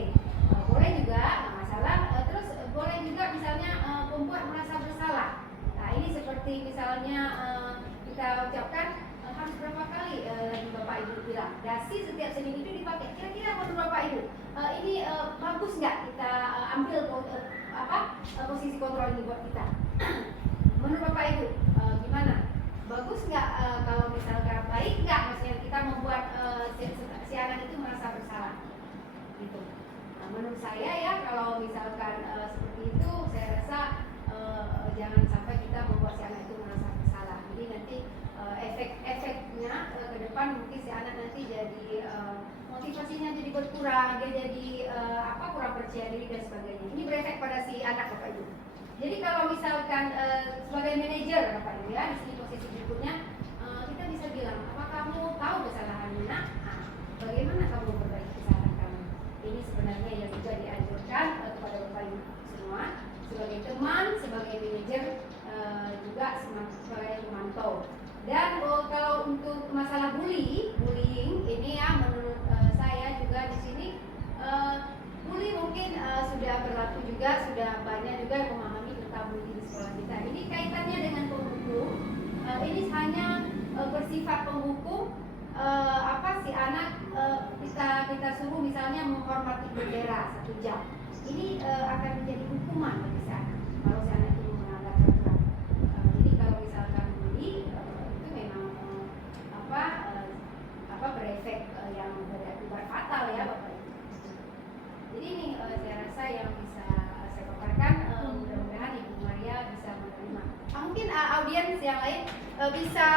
boleh juga, nggak masalah. Terus boleh juga misalnya pembuat merasa bersalah. Nah ini seperti misalnya kita ucapkan harus berapa kali Bapak Ibu bilang dasi setiap Senin itu dipakai. Kira-kira menurut Bapak Ibu ini bagus nggak kita ambil posisi kontrol ini buat kita? Menurut Bapak Ibu gimana? Bagus nggak kalau misalkan baik nggak maksudnya kita membuat si anak itu merasa bersalah gitu. Nah, menurut saya ya kalau misalkan seperti itu saya rasa jangan sampai kita membuat si anak itu merasa bersalah. Jadi nanti efeknya ke depan mungkin si anak nanti jadi motivasinya jadi berkurang, dia jadi kurang percaya diri dan sebagainya. Ini berefek pada si anak Bapak Ibu. Jadi kalau misalkan sebagai manajer Bapak Ibu ya, di sini posisi berikutnya kita bisa bilang, apa kamu tahu kesalahanmu nak? Nah, bagaimana kamu memperbaiki kesalahan kamu? Ini sebenarnya yang juga dianjurkan kepada Bapak Ibu semua sebagai teman, sebagai manajer, juga sebagai pemantau. Dan kalau untuk masalah bullying ini ya menurut saya juga di sini bully mungkin sudah berlaku juga, sudah banyak juga yang memahami tentang bully di sekolah kita. Ini kaitannya dengan penghukum. Ini hanya bersifat penghukum si anak kita suruh misalnya menghormati bendera 1 jam. Ini akan menjadi hukuman bagi si anak kalau si anak itu melanggar peraturan. Jadi kalau misalkan bully itu memang berefek yang berakibat fatal ya Bapak Ibu. Jadi ini saya rasa yang bisa saya paparkan. Mudah-mudahan Ibu Maria bisa menerima. Mungkin audiens yang lain bisa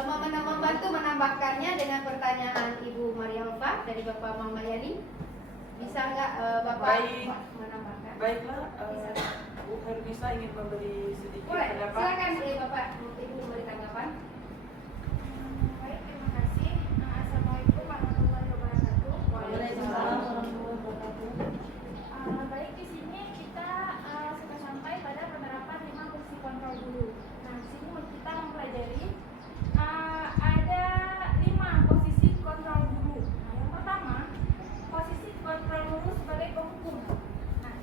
membantu menambahkannya dengan pertanyaan Ibu Maria Ulfa dari Bapak Muhammad Yani. Bisa nggak Bapak menambahkan? Baiklah, Bu Hernisa ingin memberi sedikit Boleh, pendapat. silakan Bapak Ibu memberi tanggapan. Baik, terima kasih. Assalamualaikum warahmatullahi wabarakatuh. Waalaikumsalam warahmatullahi wabarakatuh. Baik, di sini kita sudah sampai pada penerapan 5 posisi kontrol dulu. Nah, di sini kita mempelajari ada 5 posisi kontrol dulu. Nah, yang pertama, posisi kontrol dulu sebagai penghukum. Nah,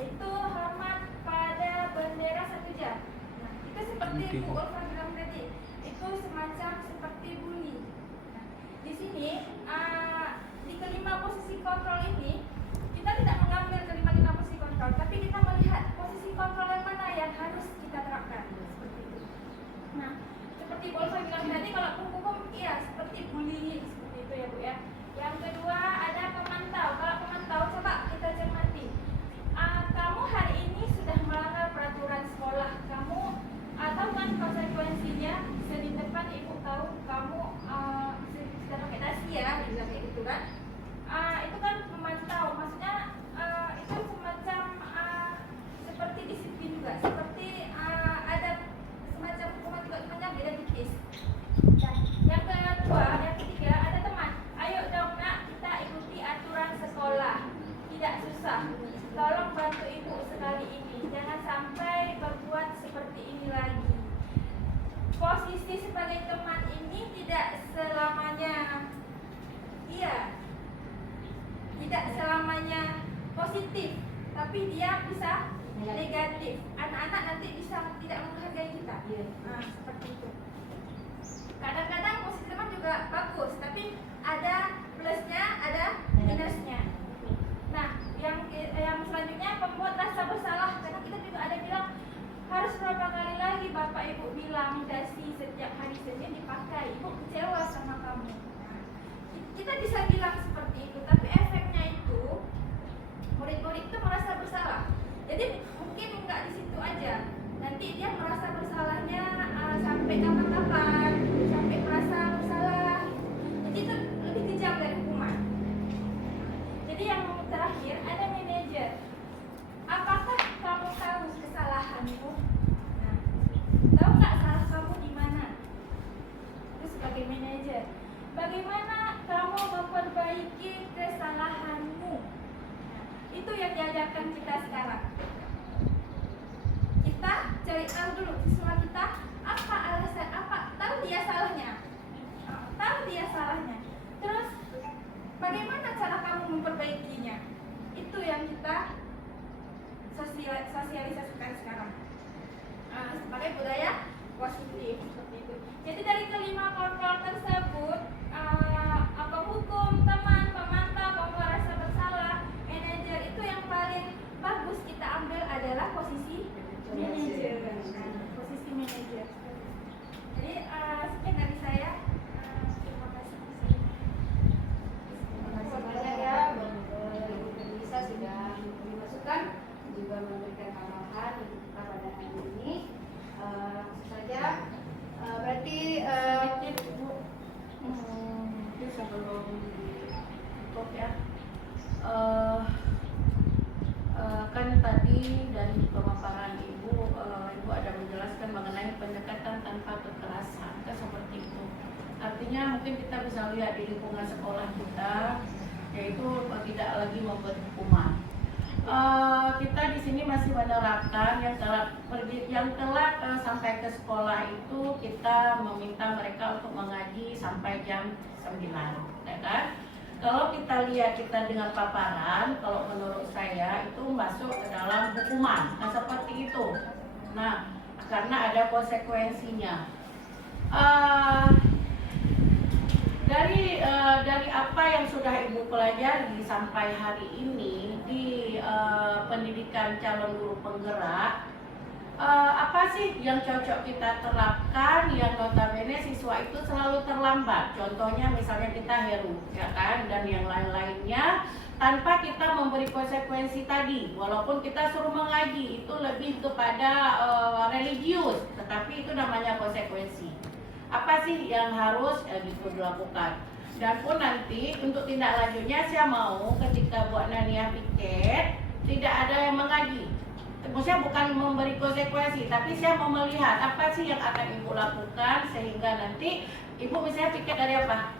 itu hormat pada bendera 1 jam. Nah, itu seperti Bu Ulfa bilang tadi, itu semacam seperti bully. Nah, di sini di kelima posisi kontrol ini kita tidak mengambil kelima posisi kontrol, tapi kita melihat posisi kontrol yang mana yang harus kita terapkan seperti itu. Nah, seperti Bu Ulfa bilang tadi, kalau penghukum iya seperti bullying seperti itu ya Bu ya. Yang kedua ada pemantau. Kalau pemantau coba kita cermati. Kamu hari ini sudah melanggar peraturan sekolah. Kamu tahu kan konsekuensinya? Senin depan Ibu tahu kamu sudah pakai dasi ya, dibilang kayak gitu kan? Itu kan pemantau. Maksudnya itu semacam seperti disiplin juga. Seperti ada semacam hukuman juga sebenarnya beda tipis. Dan yang ketiga ada teman. Ayo dong nak, kita ikuti aturan sekolah. Tidak susah. Tolong bantu Ibu sekali ini. Jangan sampai berbuat seperti ini lagi. Posisi sebagai teman ini tidak selamanya tidak selamanya positif, tapi dia bisa negatif. Anak-anak nanti bisa tidak menghargai kita. Nah, seperti itu. Kadang-kadang posisi teman juga bagus, tapi ada plusnya, ada minusnya. Nah, yang selanjutnya pembuat rasa bersalah. Karena kita juga ada bilang harus berapa kali lagi Bapak Ibu bilang dasi setiap hari Senin dipakai. Ibu kecewa sama kamu. Nah, kita bisa bilang seperti itu, tapi efeknya itu murid-murid itu merasa bersalah. Jadi mungkin nggak di situ aja. Nanti dia merasa bersalahnya sampai kapan-kapan, sampai merasa bersalah. Jadi itu lebih kejam dari hukuman. Jadi yang terakhir ada manajer. Apakah kamu tahu kesalahanmu? Nah, itu yang kita sosialisasikan sekarang sebagai budaya positif seperti itu. Jadi dari kelima kontrol tersebut, hukum, teman, pemantau, pembawa rasa bersalah, manajer, itu yang paling bagus kita ambil adalah posisi manajer. Posisi manajer. Jadi sekian dari saya. Terima kasih. Terima kasih banyak ya Ibu Melisa sudah memberi masukan, juga memberikan arahan untuk kita pada hari ini. Langsung saja, berarti Mungkin sebelum tutup ya, kan tadi dari pemaparan Ibu ada menjelaskan mengenai pendekatan tanpa kekerasan, kan seperti itu. Artinya mungkin kita bisa lihat di lingkungan sekolah kita, yaitu tidak lagi membuat hukuman. Kita di sini masih menerapkan yang telat sampai ke sekolah itu kita meminta mereka untuk mengaji sampai jam 9, ya kan? Kalau kita lihat kita dengan paparan, kalau menurut saya itu masuk ke dalam hukuman, seperti itu. Nah, karena ada konsekuensinya. Dari apa yang sudah Ibu pelajari sampai hari ini di pendidikan calon guru penggerak, apa sih yang cocok kita terapkan yang notabene siswa itu selalu terlambat? Contohnya misalnya kita Heru, ya kan, dan yang lain-lainnya tanpa kita memberi konsekuensi tadi. Walaupun kita suruh mengaji itu lebih kepada religius, tetapi itu namanya konsekuensi. Apa sih yang harus gitu dilakukan? Dan pun nanti untuk tindak lanjutnya saya mau ketika buat Nania piket tidak ada yang mengaji. Maksudnya bukan memberi konsekuensi, tapi saya mau melihat apa sih yang akan Ibu lakukan sehingga nanti Ibu misalnya piket dari apa?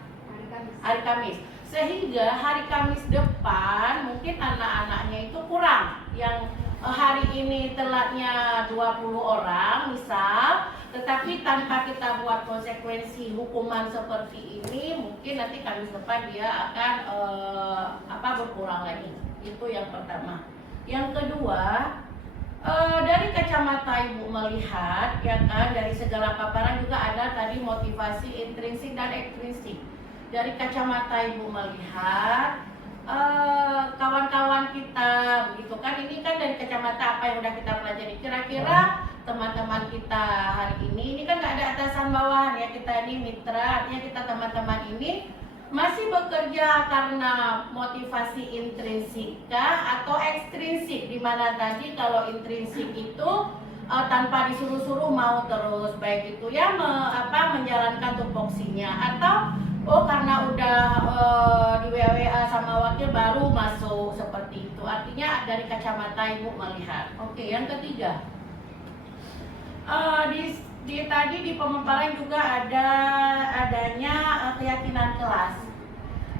Hari Kamis. Sehingga hari Kamis depan mungkin anak-anaknya itu kurang. Yang hari ini telatnya 20 orang misal, tetapi tanpa kita buat konsekuensi hukuman seperti ini, mungkin nanti Kamis depan dia akan berkurang lagi. Itu yang pertama. Yang kedua, dari kacamata Ibu melihat, ya kan, dari segala paparan juga ada tadi motivasi intrinsik dan ekstrinsik. Dari kacamata Ibu melihat kawan-kawan kita, begitu kan, ini kan dari kacamata apa yang udah kita pelajari. Kira-kira teman-teman kita hari ini kan nggak ada atasan bawahan ya, kita ini mitra, artinya kita teman-teman ini masih bekerja karena motivasi intrinsik atau ekstrinsik, di mana tadi kalau intrinsik itu tanpa disuruh-suruh mau terus, baik itu ya menjalankan tupoksinya, atau karena udah di WWA sama wakil baru masuk, seperti itu. Artinya dari kacamata Ibu melihat. Oke, yang ketiga, tadi di pemaparan juga adanya keyakinan kelas.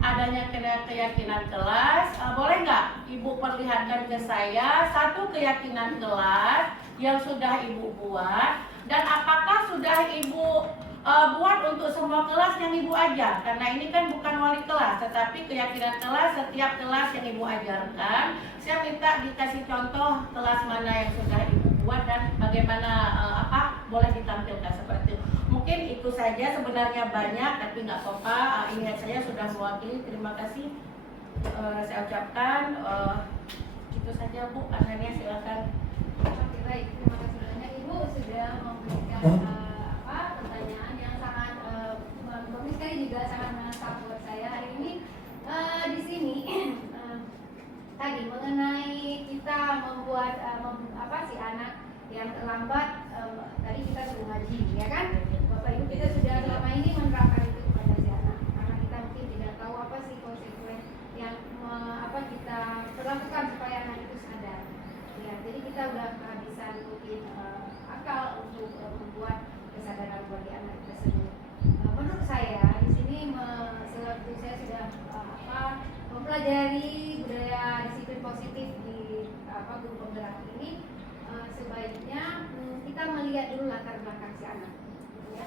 Adanya keyakinan kelas, boleh nggak Ibu perlihatkan ke saya satu keyakinan kelas yang sudah Ibu buat, dan apakah sudah Ibu buat untuk semua kelas yang Ibu ajar? Karena ini kan bukan wali kelas, tetapi keyakinan kelas setiap kelas yang Ibu ajarkan. Saya minta dikasih contoh kelas mana yang sudah Ibu buat dan bagaimana boleh ditampilkan seperti itu. Mungkin itu saja, sebenarnya banyak tapi nggak apa-apa. Ingat saya sudah mewakili. Terima kasih saya ucapkan. Itu saja Bu, Anania silakan. Oke, baik, terima kasih banyak Ibu sudah memberikan pertanyaan yang sangat bagus sekali, juga sangat menantang buat saya hari ini. Di sini tadi mengenai kita membuat si anak yang terlambat, tadi kita suruh ngaji, ya kan? Bapak Ibu, kita sudah selama ini menerapkan itu kepada si anak, karena kita mungkin tidak tahu apa sih konsekuensi yang kita perlakukan supaya anak itu sadar. Ya, jadi kita udah kehabisan mungkin akal untuk membuat kesadaran bagi anak tersebut. Menurut saya di sini sewaktu saya sudah mempelajari budaya disiplin positif di guru penggerak ini, sebaiknya kita melihat dulu latar belakang si anak, ya.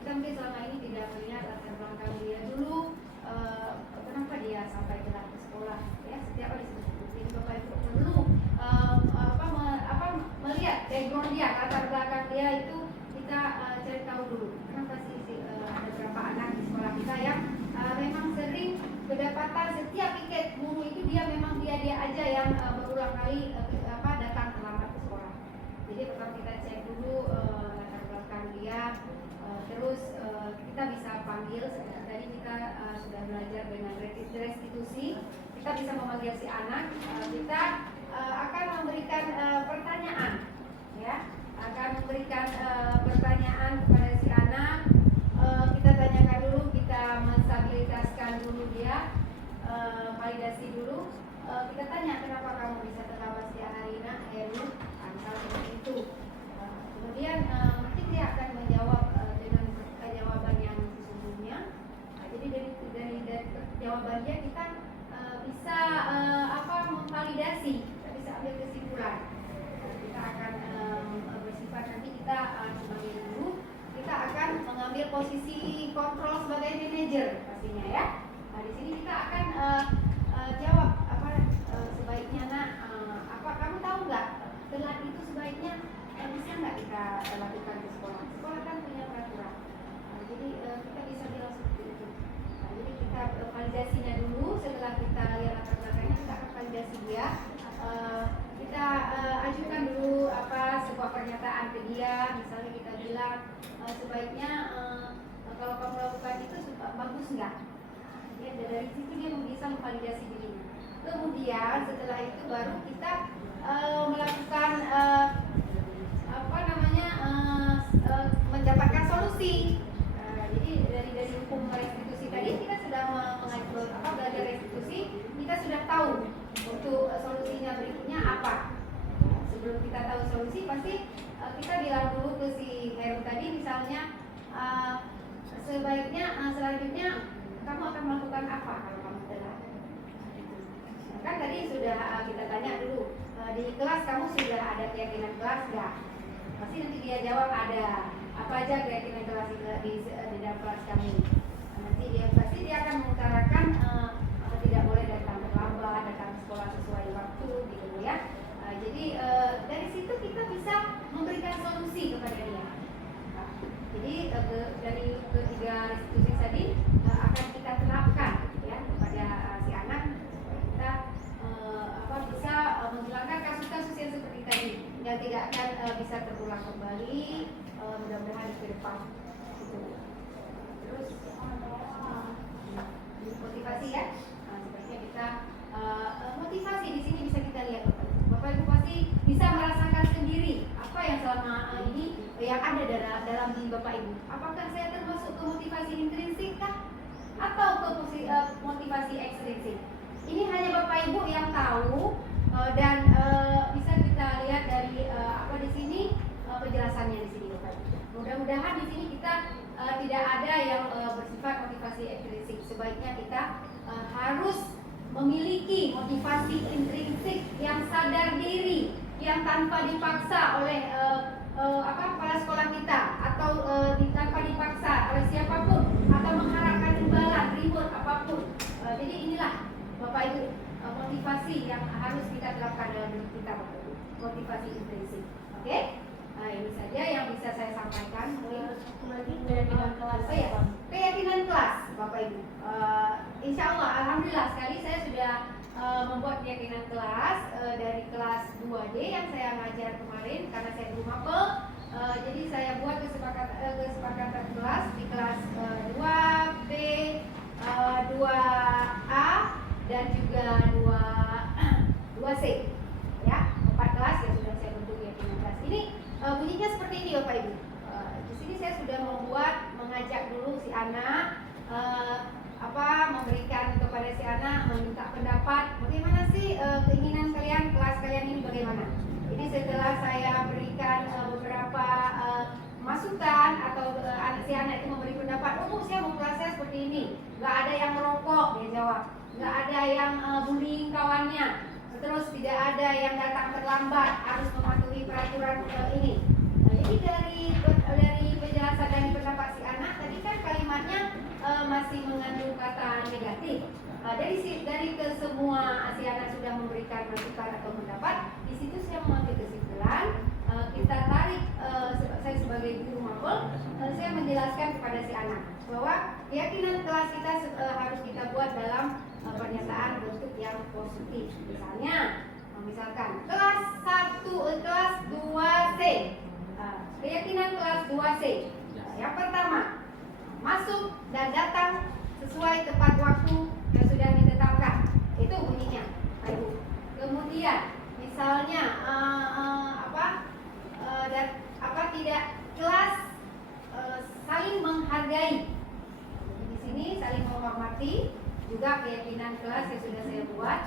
Kita mungkin selama ini tidak melihat latar belakang dia dulu, kenapa dia sampai telat ke sekolah, ya. Setiap hari seperti itu. background dia, latar belakang dia itu kita cari tahu dulu. Kenapa sih ada beberapa anak di sekolah kita yang memang sering kedapatan setiap piket guru itu dia memang dia aja yang berulang kali datang terlambat ke sekolah. Jadi pertama kita cek dulu latar belakang dia, terus kita bisa panggil. Tadi kita sudah belajar dengan restitusi. Kita bisa memanggil si anak. Kita akan memberikan pertanyaan, ya, akan memberikan pertanyaan kepada si anak. Kita tanyakan dulu, kita menstabilitaskan dulu dia, validasi dulu. Kita tanya kenapa kamu bisa terlambat setiap hari, nak, Heru, misal seperti itu. Kemudian mungkin dia akan menjawab dengan jawaban yang sesungguhnya. Jadi dari jawaban dia kita bisa memvalidasi, kita bisa ambil kesimpulan. Kita akan bersifat nanti kita sebagai guru, kita akan mengambil posisi kontrol sebagai manajer pastinya, ya. Nah, di sini kita akan jawab sebaiknya, nak, kamu tahu nggak telat itu sebaiknya bisa nggak kita lakukan di sekolah? Sekolah kan punya peraturan. Jadi kita bisa bilang seperti itu. Jadi kita validasinya dulu. Setelah kita lihat latar belakangnya, kita akan validasi dia. Kita ajukan dulu sebuah pernyataan ke dia. Misalnya kita bilang sebaiknya kalau kamu lakukan itu bagus nggak? Ya, dari situ dia bisa memvalidasi dirinya. Kemudian setelah itu baru kita melakukan mendapatkan solusi. Jadi dari hukum restitusi tadi kita sudah belajar restitusi, kita sudah tahu untuk solusinya berikutnya apa. Sebelum kita tahu solusi, pasti kita bilang dulu ke si Heru tadi, misalnya sebaiknya selanjutnya kamu akan melakukan apa kalau kamu telat. Kan tadi sudah kita tanya dulu, di kelas kamu sudah ada keyakinan kelas nggak? Pasti nanti dia jawab ada. Apa aja keyakinan kelas di dalam kelas kami. Nanti dia akan mengutarakan tidak boleh datang terlambat, datang ke sekolah sesuai waktu, gitu ya. Jadi dari situ kita bisa memberikan solusi kepada dia. Jadi dari ketiga restitusi tadi akan kita terapkan, ya, kepada si anak. Kita bisa menghilangkan kasus-kasus yang seperti tadi yang tidak akan bisa terulang kembali, mudah-mudahan ke depan. Terus motivasi, ya. Sebaiknya kita motivasi di sini bisa kita lihat, Bapak Ibu pasti bisa merasakan sendiri apa yang selama ini yang ada dalam diri Bapak Ibu. Apakah saya termasuk ke motivasi intrinsik kah? Atau ke motivasi ekstrinsik? Ini hanya Bapak Ibu yang tahu, dan bisa kita lihat dari di sini penjelasannya di sini, Bapak Ibu. Mudah-mudahan di sini kita tidak ada yang bersifat motivasi ekstrinsik. Sebaiknya kita harus memiliki motivasi intrinsik yang sadar diri, yang tanpa dipaksa oleh kepala sekolah kita, atau tanpa dipaksa oleh siapapun, atau mengharapkan imbalan, reward apapun. Jadi inilah Bapak Ibu motivasi yang harus kita terapkan dalam diri kita, Bapak Ibu. Motivasi intrinsik. Oke? Nah, ini saja yang bisa saya sampaikan. Lagi keyakinan kelas. Oh ya, keyakinan kelas, Bapak Ibu. Insya Allah, alhamdulillah sekali saya sudah membuat keyakinan kelas dari kelas 2D yang saya ngajar kemarin karena saya belum mapel. Jadi saya buat kesepakatan kelas di kelas 2B, 2A dan juga 2C. Ya, 4 kelas yang sudah saya bentuk keyakinan kelas. Ini bunyinya seperti ini, Bapak Ibu. Di sini saya sudah mengajak dulu si anak, memberikan kepada si anak, meminta pendapat bagaimana sih keinginan kalian, kelas kalian ini bagaimana. Jadi setelah saya berikan beberapa masukan atau si anak itu memberi pendapat, saya mau kelasnya seperti ini, nggak ada yang merokok, dia jawab, nggak ada yang bullying kawannya, terus tidak ada yang datang terlambat, harus mematuhi peraturan ini. Nah, jadi dari penjelasan dari pendapat si anak tadi kan kalimatnya masih mengandung kata negatif. Dari ke semua si anak sudah memberikan masukan atau pendapat, di situ saya mengambil kesimpulan kita menjelaskan kepada si anak bahwa keyakinan kelas kita harus kita buat dalam pernyataan bentuk yang positif. Misalkan kelas 2C, keyakinan kelas 2C. Yang pertama, masuk dan datang sesuai tepat waktu yang sudah ditetapkan. Itu bunyinya, Ibu. Kemudian, misalnya tidak kelas saling menghargai. Di sini saling menghormati, juga keyakinan kelas yang sudah saya buat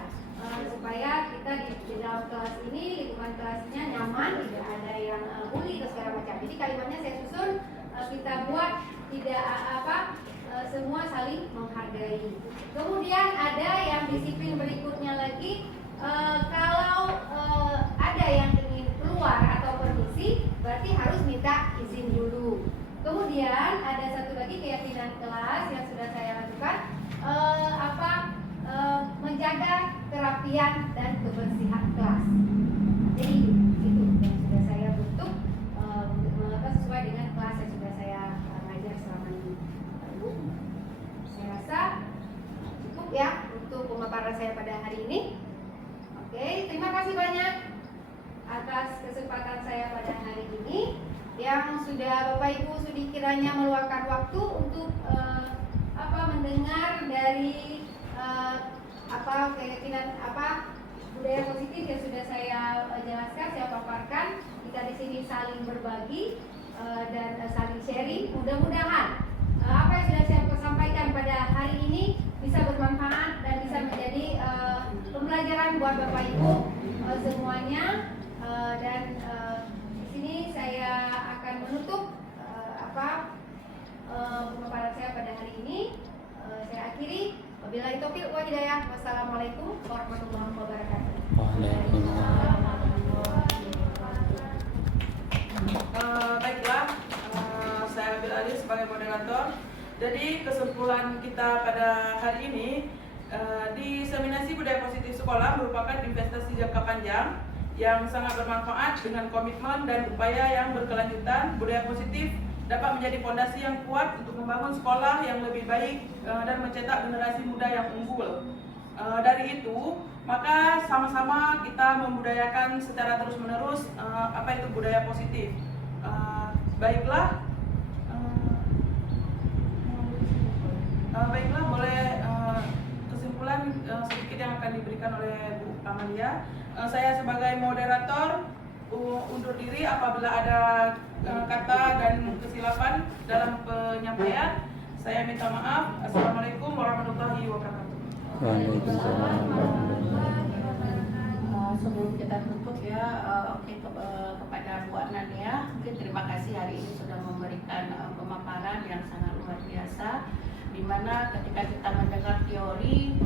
supaya kita di dalam kelas ini lingkungan kelasnya nyaman, tidak ada yang bully atau segala macam. Jadi kalimatnya saya susun, kita buat tidak semua saling menghargai. Kemudian ada yang disiplin berikutnya lagi, kalau ada yang ingin keluar atau permisi, berarti harus minta izin dulu. Kemudian ada satu lagi keyakinan kelas yang sudah saya lakukan, menjaga kerapian dan kebersihan kelas. Jadi itu yang sudah saya bentuk sesuai dengan kelas yang sudah saya ngajar selama ini. Ibu, saya rasa cukup ya untuk pemaparan saya pada hari ini. Oke, terima kasih banyak atas kesempatan saya pada hari ini, yang sudah Bapak Ibu sudi kiranya meluangkan waktu untuk mendengar dari keyakinan budaya positif yang sudah saya jelaskan, saya paparkan. Kita di sini saling berbagi dan saling sharing. Mudah-mudahan apa yang sudah saya sampaikan pada hari ini bisa bermanfaat dan bisa menjadi pembelajaran buat Bapak Ibu semuanya. Dan di sini saya akan menutup pemaparan saya pada hari ini. Saya akhiri. Wabillahi taufiq wal hidayah. Wassalamualaikum warahmatullahi wabarakatuh. Baiklah, saya ambil alih sebagai moderator. Jadi kesimpulan kita pada hari ini, diseminasi budaya positif sekolah merupakan investasi jangka panjang yang sangat bermanfaat. Dengan komitmen dan upaya yang berkelanjutan, budaya positif dapat menjadi fondasi yang kuat untuk membangun sekolah yang lebih baik dan mencetak generasi muda yang unggul. Dari itu, maka sama-sama kita membudayakan secara terus-menerus apa itu budaya positif. Baiklah, boleh kesimpulan sedikit yang akan diberikan oleh Bu Amalia. Saya sebagai moderator undur diri apabila ada kata dan kesilapan dalam penyampaian. Saya minta maaf. Assalamualaikum warahmatullahi wabarakatuh. Sebelum kita tutup ya, kepada Bu Anania, mungkin terima kasih hari ini sudah memberikan pemaparan yang sangat luar biasa, di mana ketika kita mendengar teori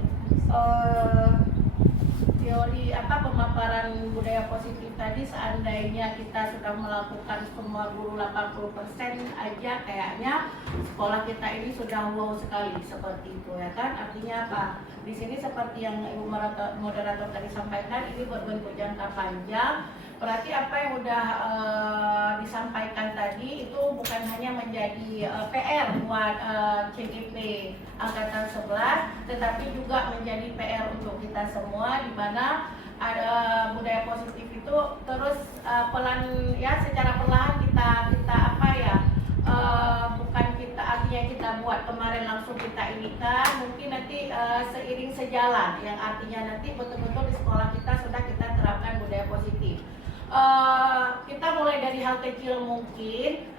pemaparan budaya positif tadi, seandainya kita sudah melakukan semua guru 80% aja, kayaknya sekolah kita ini sudah wow sekali seperti itu ya kan. Artinya apa? Di sini seperti yang Ibu moderator tadi sampaikan, ini berbentuk jangka panjang. Berarti apa yang sudah disampaikan tadi itu bukan hanya menjadi PR buat CGP Angkatan 11, tetapi juga menjadi PR untuk kita semua, di mana ada budaya positif itu terus secara perlahan kita bukan kita artinya kita buat kemarin langsung kita inikan, mungkin nanti seiring sejalan, yang artinya nanti betul-betul di sekolah kita sudah kita terapkan budaya positif. Kita mulai dari hal kecil mungkin.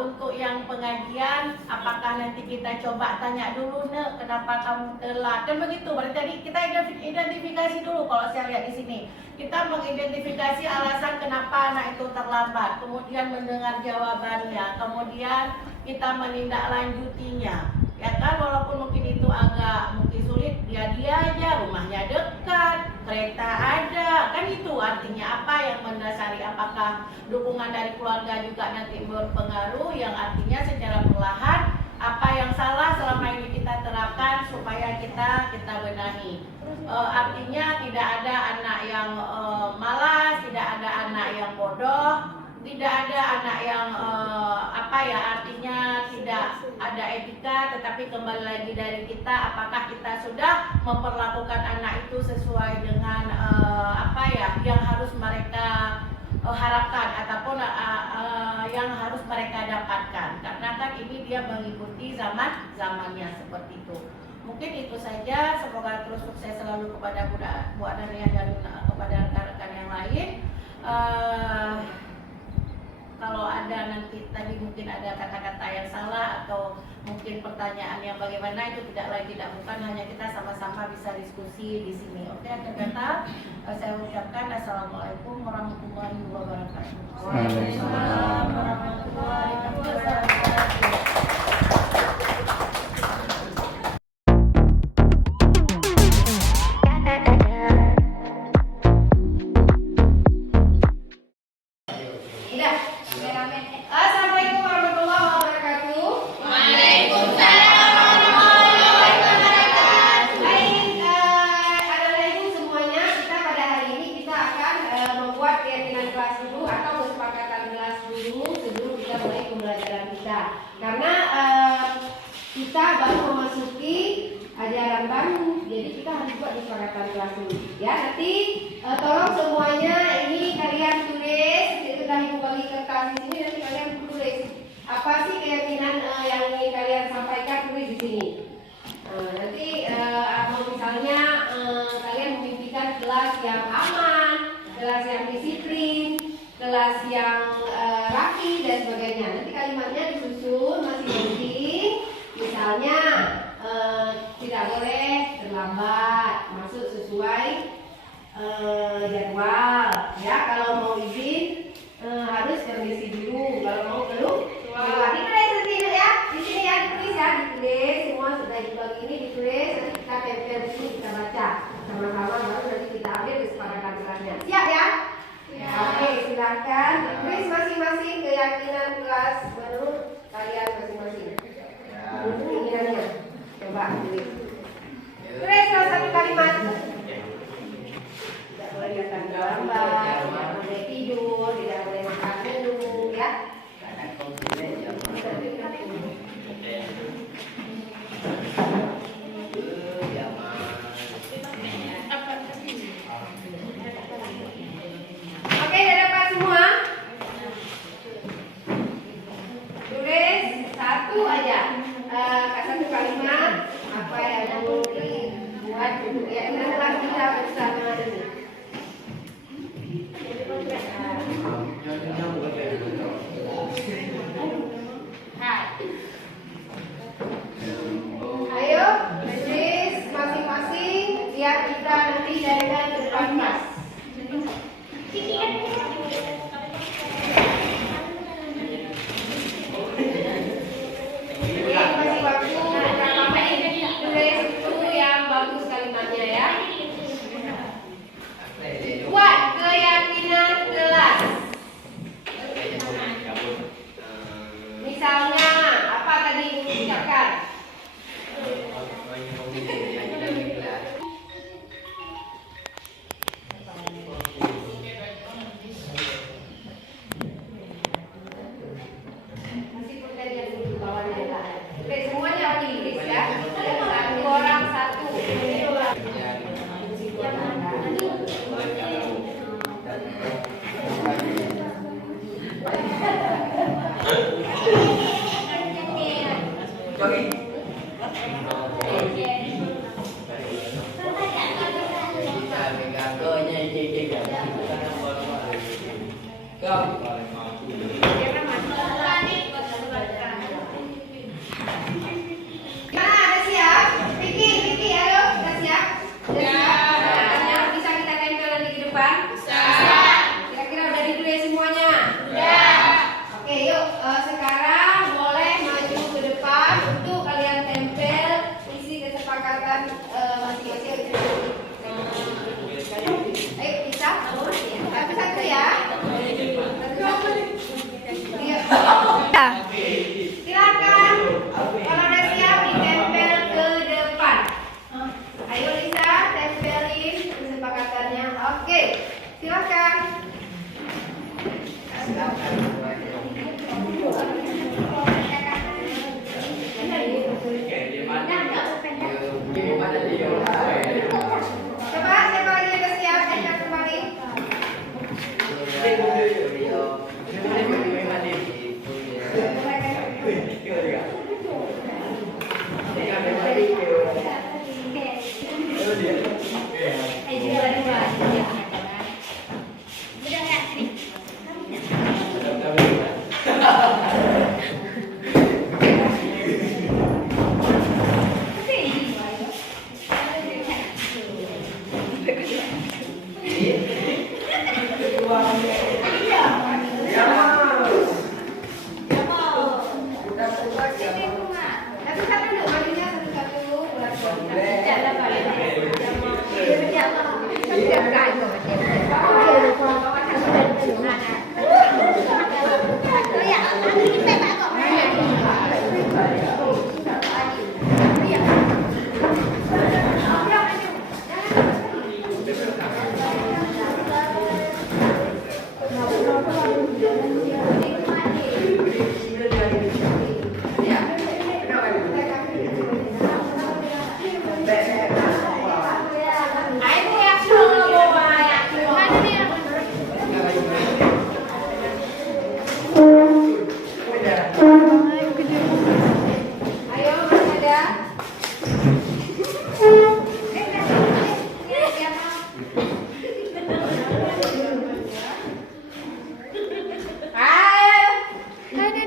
Untuk yang pengajian, apakah nanti kita coba tanya dulu, Nek, kenapa kamu telat? Kan begitu. Berarti tadi kita identifikasi dulu. Kalau saya lihat di sini, kita mengidentifikasi alasan kenapa anak itu terlambat, kemudian mendengar jawabannya, kemudian kita menindaklanjutinya. Ya kan, walaupun mungkin itu agak sulit, dia aja, rumahnya dekat, kereta ada, kan itu artinya apa yang mendasari, apakah dukungan dari keluarga juga nanti berpengaruh, yang artinya secara perlahan apa yang salah selama ini kita terapkan supaya kita benahi. Artinya tidak ada anak yang malas, tidak ada anak yang bodoh, tidak ada anak yang artinya tidak ada etika, tetapi kembali lagi dari kita, apakah kita sudah memperlakukan anak itu sesuai dengan yang harus mereka harapkan ataupun yang harus mereka dapatkan, karena kan ini dia mengikuti zamannya seperti itu. Mungkin itu saja, semoga terus sukses selalu kepada Bu Anania dan kepada rekan-rekan yang lain. Kalau ada nanti tadi mungkin ada kata-kata yang salah atau mungkin pertanyaan yang bagaimana, itu bukan hanya kita sama-sama bisa diskusi di sini. Oke, akhir kata saya ucapkan assalamualaikum warahmatullahi wabarakatuh. Waalaikumsalam warahmatullahi wabarakatuh. Assalamualaikum warahmatullahi wabarakatuh. Waalaikumsalam warahmatullahi wabarakatuh. Baik, anak-anak ibu semuanya, kita pada hari ini kita akan membuat keyakinan kelas dulu atau kesepakatan kelas dulu sebelum kita mulai pembelajaran kita. Karena kita baru memasuki ajaran baru, jadi kita harus buat kesepakatan kelas dulu. Ya, nanti tolong semuanya ini kalian tulis. Setelah ibu bagi kertas di sini, nanti kalian tulis apa sih keyakinan yang ingin kalian sampaikan, tulis di sini. Nanti misalnya kalian memimpikan kelas yang aman, kelas yang disiplin, kelas yang rapi dan sebagainya. Nanti kalimatnya disusun masing-masing. Misalnya tidak boleh terlambat, masuk sesuai jadwal. Ya, kalau mau izin harus permisi dulu. Kalau mau keluar, ditulis nanti ya. Di sini ya ditulis ya, ditulis semua sudah dibagi ini ditulis. Nanti kita tempel dulu, kita baca sama-sama, baru nanti kita ambil kesepakatan kelasnya. Siap ya? Ya. Oke, silakan tulis masing-masing keyakinan kelas menurut kalian masing-masing. Menurut keinginannya. Coba tulis. Tulis salah satu kalimat. Tidak boleh datang terlambat, tidak boleh tidur, tidak boleh makan dulu, ya. Oke, sudah dapat semua? Tulis satu aja, satu kalimat apa yang mau dibuat untuk keyakinan kelas kita bersama ini. Ayo, tulis masing-masing biar kita nanti jalan ke depan kelas. Oke, masih waktu berapa menit? Tulis itu yang bagus kalimatnya ya. Buat keyakinan kelas. Misalnya apa tadi Ibu ucapkan? Meskipun kalian dulu bawahnya lah. Oke, semuanya lagi Inggris ya. Satu orang satu. Ada siap? Vicky, ayo, sudah siap? Sudah siap? Yang bisa kita tempel nanti di depan? Kira-kira udah ditulis semuanya? Oke, yuk sekarang boleh maju ke depan untuk kalian tempel isi kesepakatan masing-masing. Ayo bisa? Satu-satu ya. Satu-satu. Coba siapa lagi yang siap angkat kembali? Satu-satu dulu, bajunya satu-satu buat Ayo, masih ada? Ada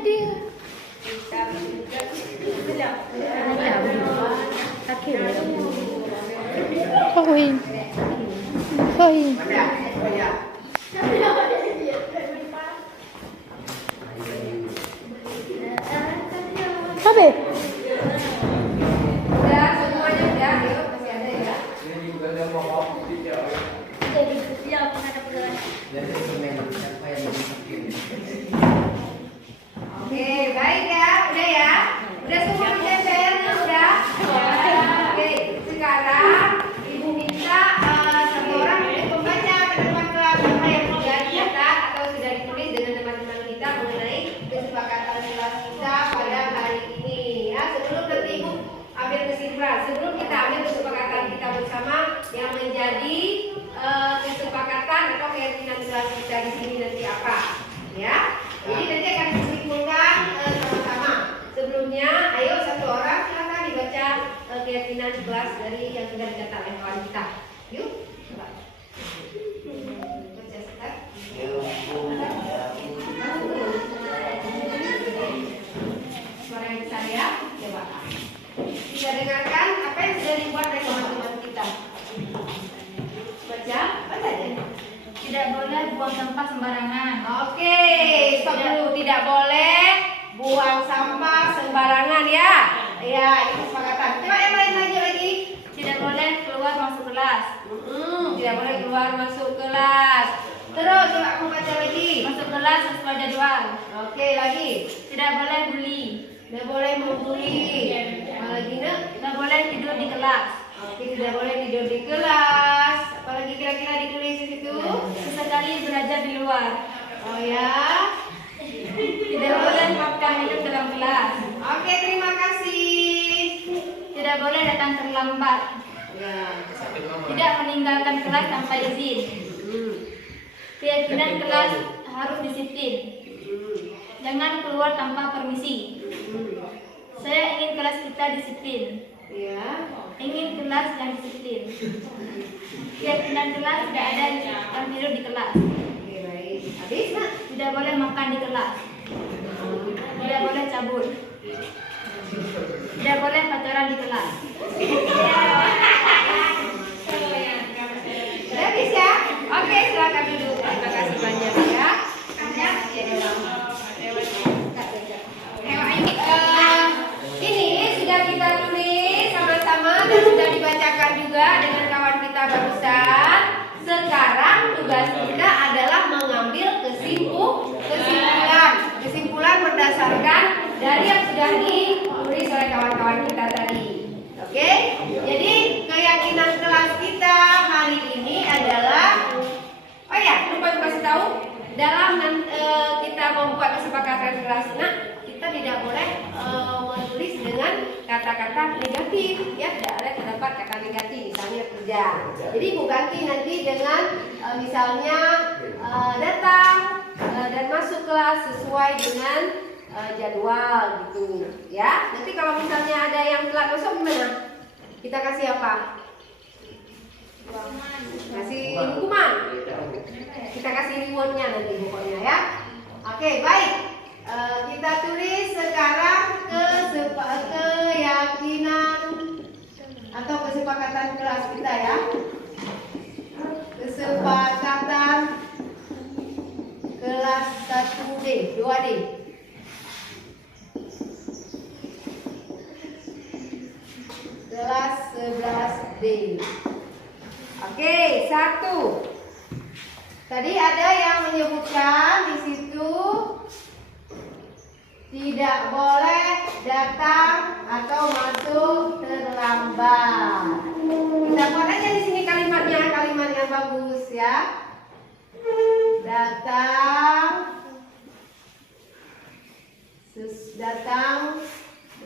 dia. Udah, semuanya udah. Ayo, masih ada ya. Oke, baik ya. Udah ya. Udah semua mencecernya udah. Oke, sekarang Ibu minta satu orang untuk membaca ke depan kelas apa yang sudah dicatat atau sudah ditulis dengan teman-teman kita mengenai kesepakatan kelas kita pada hari ini. Ya, sebelum nanti Ibu ambil kesimpulan, sebelum kita ambil kesepakatan kita bersama yang menjadi kesepakatan atau keyakinan kelas kita di sini nanti apa, ya? Jadi nanti akan disimpulkan sama-sama. Sebelumnya, ayo satu orang silakan dibaca keyakinan kelas dari yang sudah dicatat oleh kawan kita. Yuk, coba. Baca sebentar. Suara yang besar ya, coba. Kita dengarkan apa yang sudah dibuat oleh teman-teman kita. Baca, baca aja. Tidak boleh buang sampah sembarangan. Oke, stop dulu. Tidak boleh buang sampah sembarangan ya. Ya, itu kesepakatan. Coba yang lain lagi. Tidak boleh keluar masuk kelas. Tidak boleh keluar masuk kelas. Terus coba aku baca lagi. Masuk kelas sesuai jadwal. Oke, lagi. Tidak boleh bully. Tidak boleh membuli. Lagi nak? Tidak boleh tidur di kelas. Oke, tidak boleh tidur di kelas. Apalagi kira-kira ditulis di situ? Sesekali belajar di luar. Oh ya. Tidak boleh makan minum dalam kelas. Oke, terima kasih. Tidak boleh datang terlambat. Ya. Tidak meninggalkan kelas tanpa izin. Keyakinan kelas harus disiplin. Jangan keluar tanpa permisi. Saya ingin kelas kita disiplin. Ya. Ingin kelas yang disiplin. Keyakinan kelas tidak ada yang tidur di kelas. Oke, baik. Habis, Nak? Tidak boleh makan di kelas. Tidak boleh cabut. Tidak boleh pacaran di kelas. Sudah habis ya? Oke, silakan duduk. Terima kasih banyak ya. Ini sudah kita tulis sama-sama dan sudah dibacakan juga dengan kawan kita barusan. Sekarang tugas kita adalah mengambil kesimpulan berdasarkan dari yang sudah ditulis oleh kawan-kawan kita tadi. Oke? Jadi keyakinan kelas kita hari ini adalah, oh ya, lupa kasih tahu, dalam kita membuat kesepakatan kelas, kita tidak boleh menulis dengan kata-kata negatif, ya. Tidak boleh terdapat kata negatif, misalnya kerja. Jadi ibu ganti nanti dengan misalnya datang dan masuk kelas sesuai dengan jadwal gitu, ya. Nanti kalau misalnya ada yang telat masuk gimana? Kita kasih apa? Kasih hukuman. Kita kasih rewardnya nanti pokoknya, ya. Oke, baik. Kita tulis sekarang keyakinan atau kesepakatan kelas kita, ya. Kesepakatan kelas 1D, 2D. Kelas 11D. Oke, 1. Tadi ada yang menyebutkan di situ tidak boleh datang atau masuk terlambat. Kita buat aja di sini kalimatnya, kalimat yang bagus, ya. Datang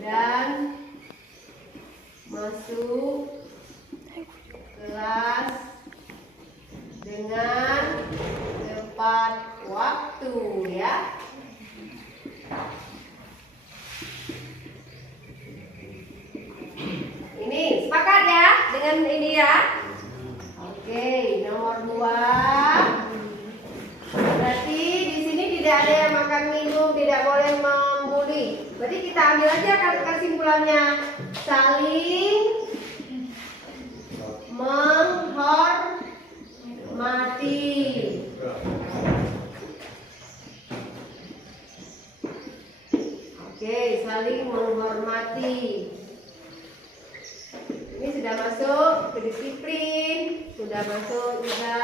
dan masuk kelas dengan tepat waktu, ya. Ini sepakat ya dengan ini, ya. Oke, nomor 2. Berarti di sini tidak ada yang makan minum, tidak boleh membuli. Berarti kita ambil aja kesimpulannya, saling menghormati. Oke, saling menghormati. Ini sudah masuk ke disiplin, sudah masuk juga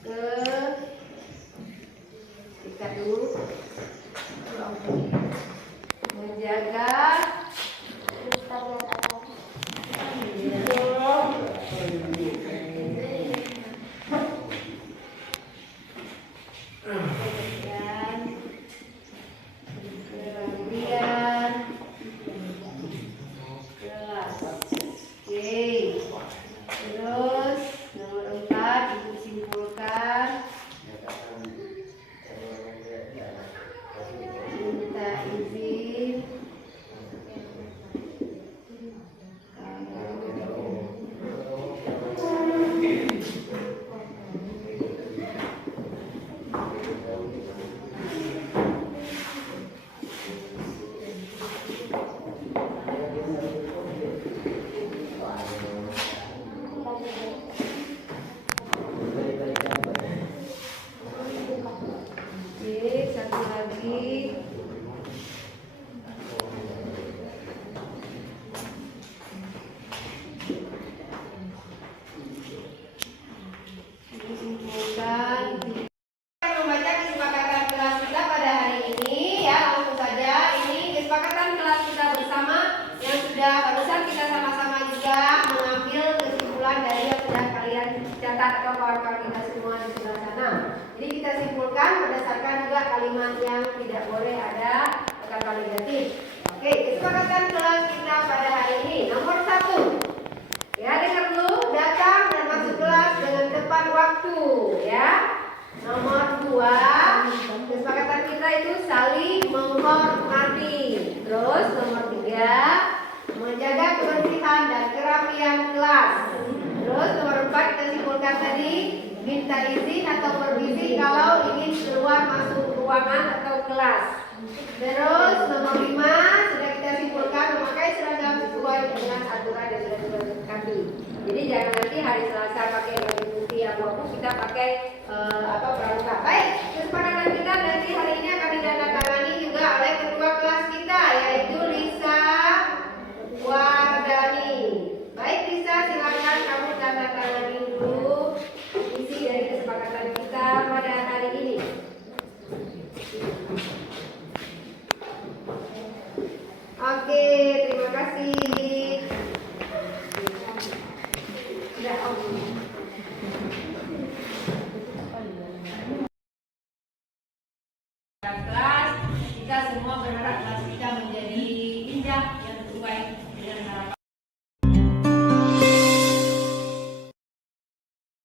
ke ikat dulu, menjaga barusan kita sama-sama juga mengambil kesimpulan dari yang sudah kalian catat atau kawan-kawan kita semua di sebelah sana. Jadi kita simpulkan berdasarkan juga kalimat yang tidak boleh ada kata negatif. Oke, kesepakatan kelas kita pada hari ini nomor 1. Ya, dengar dulu, datang dan masuk kelas dengan tepat waktu, ya. Nomor 2, kesepakatan kita itu saling menghormati. Terus nomor 3, menjaga kebersihan dan kerapian kelas. Terus nomor 4 kita simpulkan tadi, minta izin atau permisi kalau ingin keluar masuk ruangan atau kelas. Terus nomor 5 sudah kita simpulkan memakai seragam sesuai dengan aturan yang sudah kita sepakati. Jadi jangan nanti hari Selasa pakai baju putih abu-abu, kita pakai pramuka. Baik.